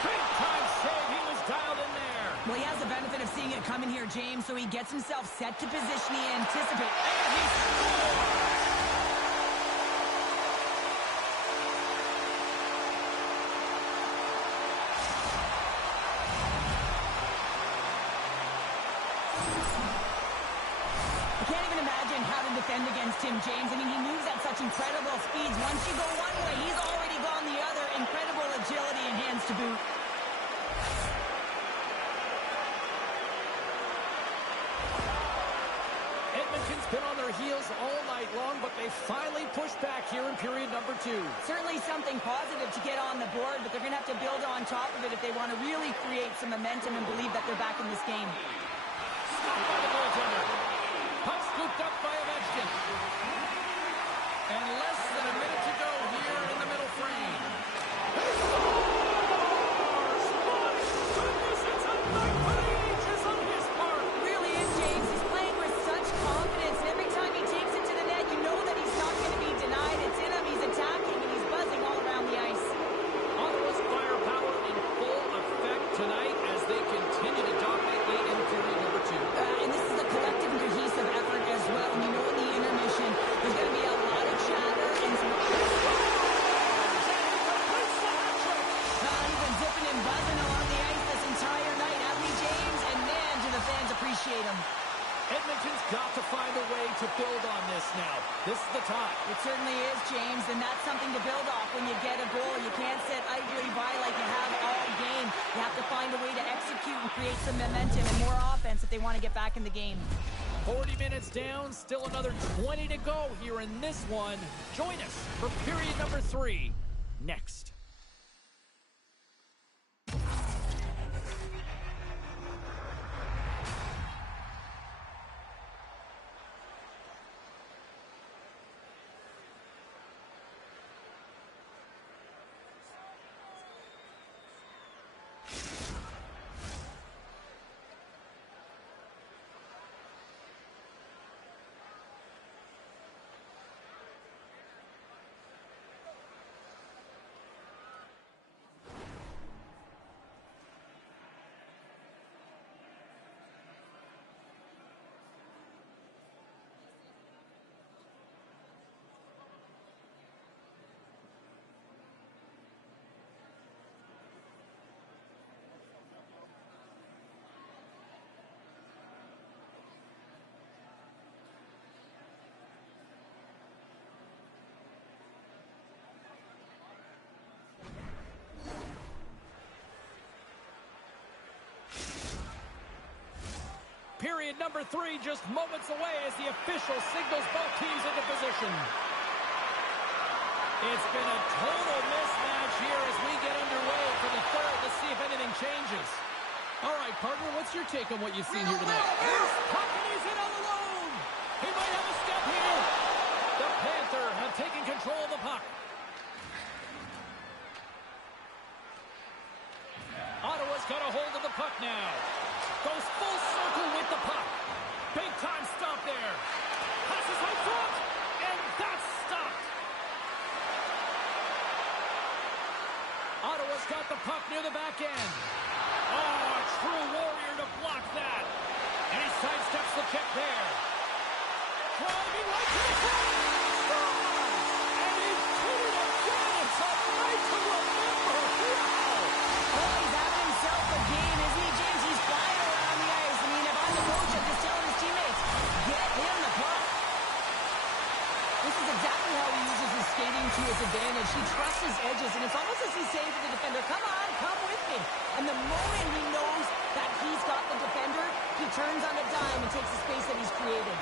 Big time save. He was dialed in there. Well, he has the benefit of seeing it coming here, James, so he gets himself set to position. He anticipates. And he scores. I can't even imagine how to defend against him, James. I mean, he moves at such incredible speeds. Once you go one way, he's already gone the other. Incredible agility and hands to boot. Edmonton's been on their heels all night long, but they finally pushed back here in period number 2. Certainly something positive to get on the board, but they're going to have to build on top of it if they want to really create some momentum and believe that they're back in this game. Stopped by the goaltender. Puck scooped up by Ovechkin. And less than a minute to go here in the middle frame. He scores! My goodness, it's a night for the ages on his part. Really is, James. He's playing with such confidence, and every time he takes it to the net, you know that he's not going to be denied. It's in him, he's attacking, and he's buzzing all around the ice. Ottawa's firepower in full effect tonight as they continue to dominate late in period number 2. And this is a collective and cohesive effort as well. And you know in the intermission, there's going to be a lot of chatter and some... He's been zipping and buzzing along the ice this entire night. Happy James, and man, do the fans appreciate him. Edmonton's got to find a way to build on this now. This is the time. It certainly is, James, and that's something to build off when you get a goal. You can't sit idly by like you have all game. You have to find find a way to execute and create some momentum and more offense if they want to get back in the game. 40 minutes down, still another 20 to go here in this one. Join us for period number 3 next. Period number 3 just moments away as the official signals both teams into position. It's been a total mismatch here as we get underway for the third. Let's see if anything changes. All right, partner, what's your take on what you've seen here tonight? Here's puck and he's in all alone. He might have a step here. The Panther have taken control of the puck. Ottawa's got a hold of the puck now. Goes full circle with the puck. Big time stop there. Passes high front. And that's stopped. Ottawa's got the puck near the back end. Oh, a true warrior to block that. And he sidesteps the check there. Driving right to the front. And he put it again. It's a night to remember. Wow. Oh, he's having himself a game, isn't he, James? He's flying around the ice. I mean, if I'm the coach, I'm just telling his teammates, get him the puck. This is exactly how he uses his skating to his advantage. He trusts his edges, and it's almost as he's saying to the defender, come on, come with me. And the moment he knows that he's got the defender, he turns on a dime and takes the space that he's created.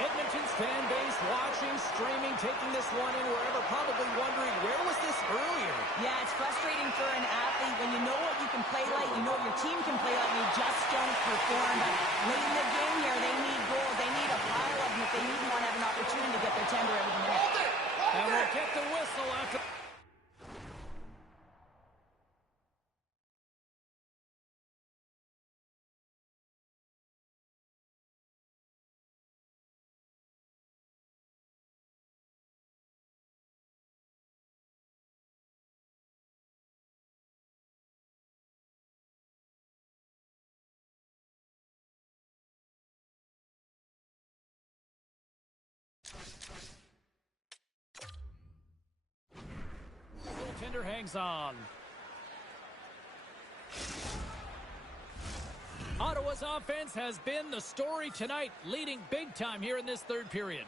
Edmonton's fan base watching, streaming, taking this one in wherever, probably wondering, where was this earlier? Yeah, it's frustrating for an athlete when you know what you can play like, you know what your team can play like, and you just don't perform. But late in the game here, they need goals. They need a pile of them if they even want to have an opportunity to get their tender out of the net. And we'll get the whistle after. Goaltender hangs on. Ottawa's offense has been the story tonight, leading big time here in this third period.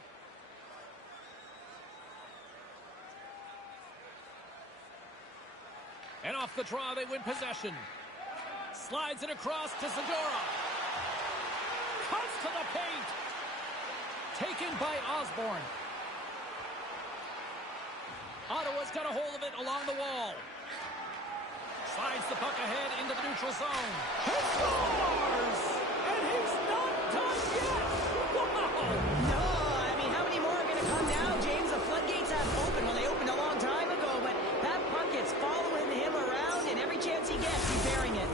And off the draw, they win possession. Slides it across to Zadorov. Cuts to the paint. Taken by Osborne. Ottawa's got a hold of it along the wall. Slides the puck ahead into the neutral zone. He scores! And he's not done yet! Wow! No, I mean, how many more are going to come now, James? The floodgates have opened. Well, they opened a long time ago, but that puck is following him around, and every chance he gets, he's bearing it.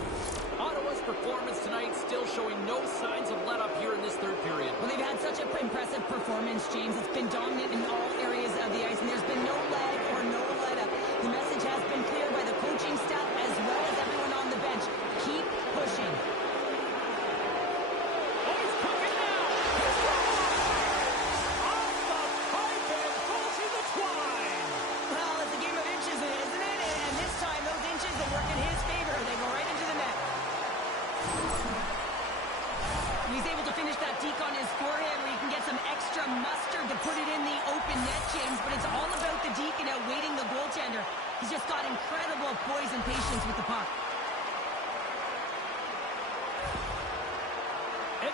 Ottawa's performance tonight still showing no signs of let-up here in this third period. Well, they've had such an impressive performance, James. It's been dominant in all areas of the ice, and there's been no lag or no let-up. The message has been clear by the coaching staff as well as everyone on the bench. Keep pushing. Oh, he's cooking now! He scores! Off the pipe and falls in the twine! Well, it's a game of inches, isn't it? And this time, those inches, they work in his favor. They go right into the net. He's able to finish that deke on his forehand where he can get some extra mustard to put it in the open net, James. But it's all about the deke and outweighting the goaltender. He's just got incredible poise and patience with the puck.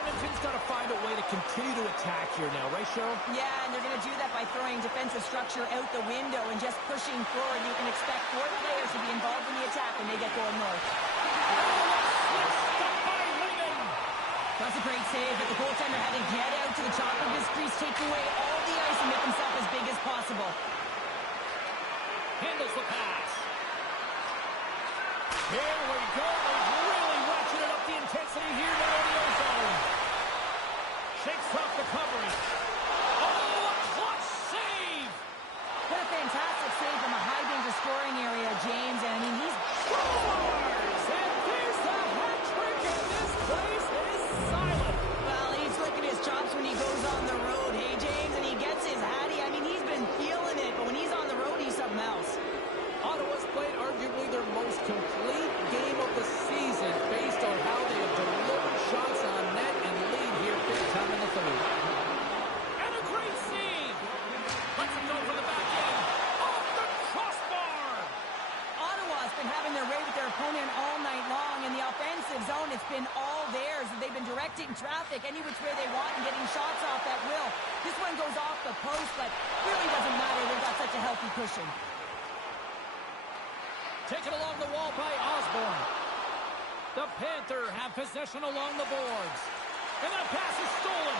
Edmonton's got to find a way to continue to attack here now, right, Cheryl? Yeah, and they're going to do that by throwing defensive structure out the window and just pushing forward. You can expect 4 players to be involved in the attack when they get going north. That's a great save, but the goaltender had to get out to the top of his crease, take away all the ice, and make himself as big as possible. Handles the pass. Here we go. They've really ratcheted up the intensity here now in the ozone. Shakes off the covering. Oh, a clutch save! What a fantastic save from a high-danger scoring area, James. And I mean, he's... Scores! And there's the hat trick, and this place is silent. Well, he's licking his chops when he goes on the road, hey, James? And he gets his hattie. I mean, he's been feeling it, but when he's on the road, he's something else. Ottawa's played arguably their most complete game of the season based on how they have delivered shots on net and lead here big time in the third. And a great save! Let's him go for the back end. Off the crossbar! Ottawa's been having their way with their opponent all night long. In the offensive zone, it's been all theirs. They've been directing traffic any which way they want and getting shots off at will. This one goes off the post, but really doesn't matter. They've got such a healthy cushion. Taken along the wall by Osborne. The Panther have possession along the boards. And that pass is stolen.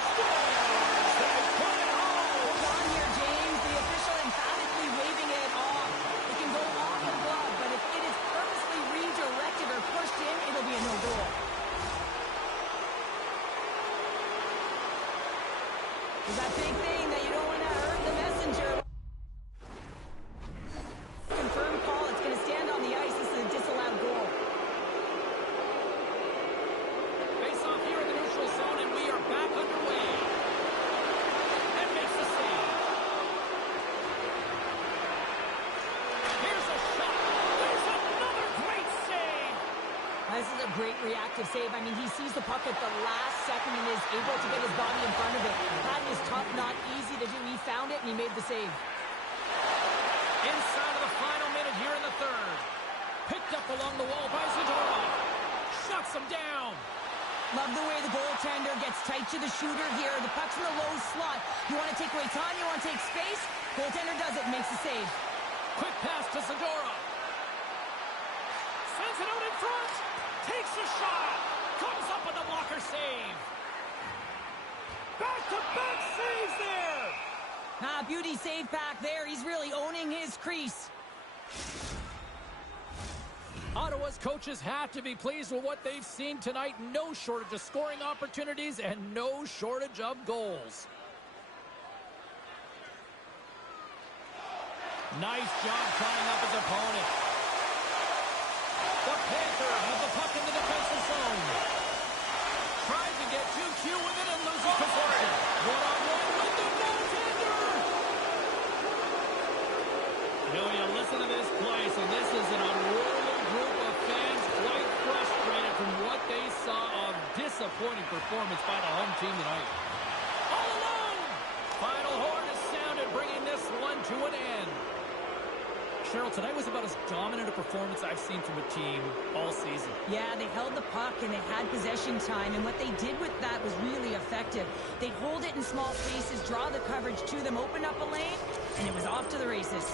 Scores! They put it home! Hold on here, James. The official emphatically waving it off. It can go off the glove, but if it is purposely redirected or pushed in, it'll be a no goal. There's that big thing that you don't want to hurt the messenger. Confirmed call. It's going to stand on the ice. This is a disallowed goal. Face off here in the neutral zone, and we are back underway. And makes the save. Here's a shot. There's another great save. This is a great reactive save. I mean, he sees the puck at the last second and is able to get his body in front of it. That is tough, not easy to do. He found it, and he made the save. Inside of the final minute here in the third. Picked up along the wall by Zadorov. Shuts him down. Love the way the goaltender gets tight to the shooter here. The puck's in the low slot. You want to take away time, you want to take space. Goaltender does it and makes the save. Quick pass to Zadorov. Sends it out in front. Takes a shot. Comes up with the blocker save. Back-to-back saves there. Beauty save back there. He's really owning his crease. Ottawa's coaches have to be pleased with what they've seen tonight. No shortage of scoring opportunities and no shortage of goals. Nice job tying up his opponent. The Panther have the puck in the defensive zone. Tries to get too cute with it and loses possession. One-on-one with the goaltender. You know, you listen to this place, and this is an unruly group of fans quite frustrated from what they saw of disappointing performance by the home team tonight. All alone! Final horn is sounded, bringing this one to an end. Cheryl, tonight was about as dominant a performance I've seen from a team all season. Yeah, they held the puck and they had possession time, and what they did with that was really effective. They'd hold it in small spaces, draw the coverage to them, open up a lane, and it was off to the races.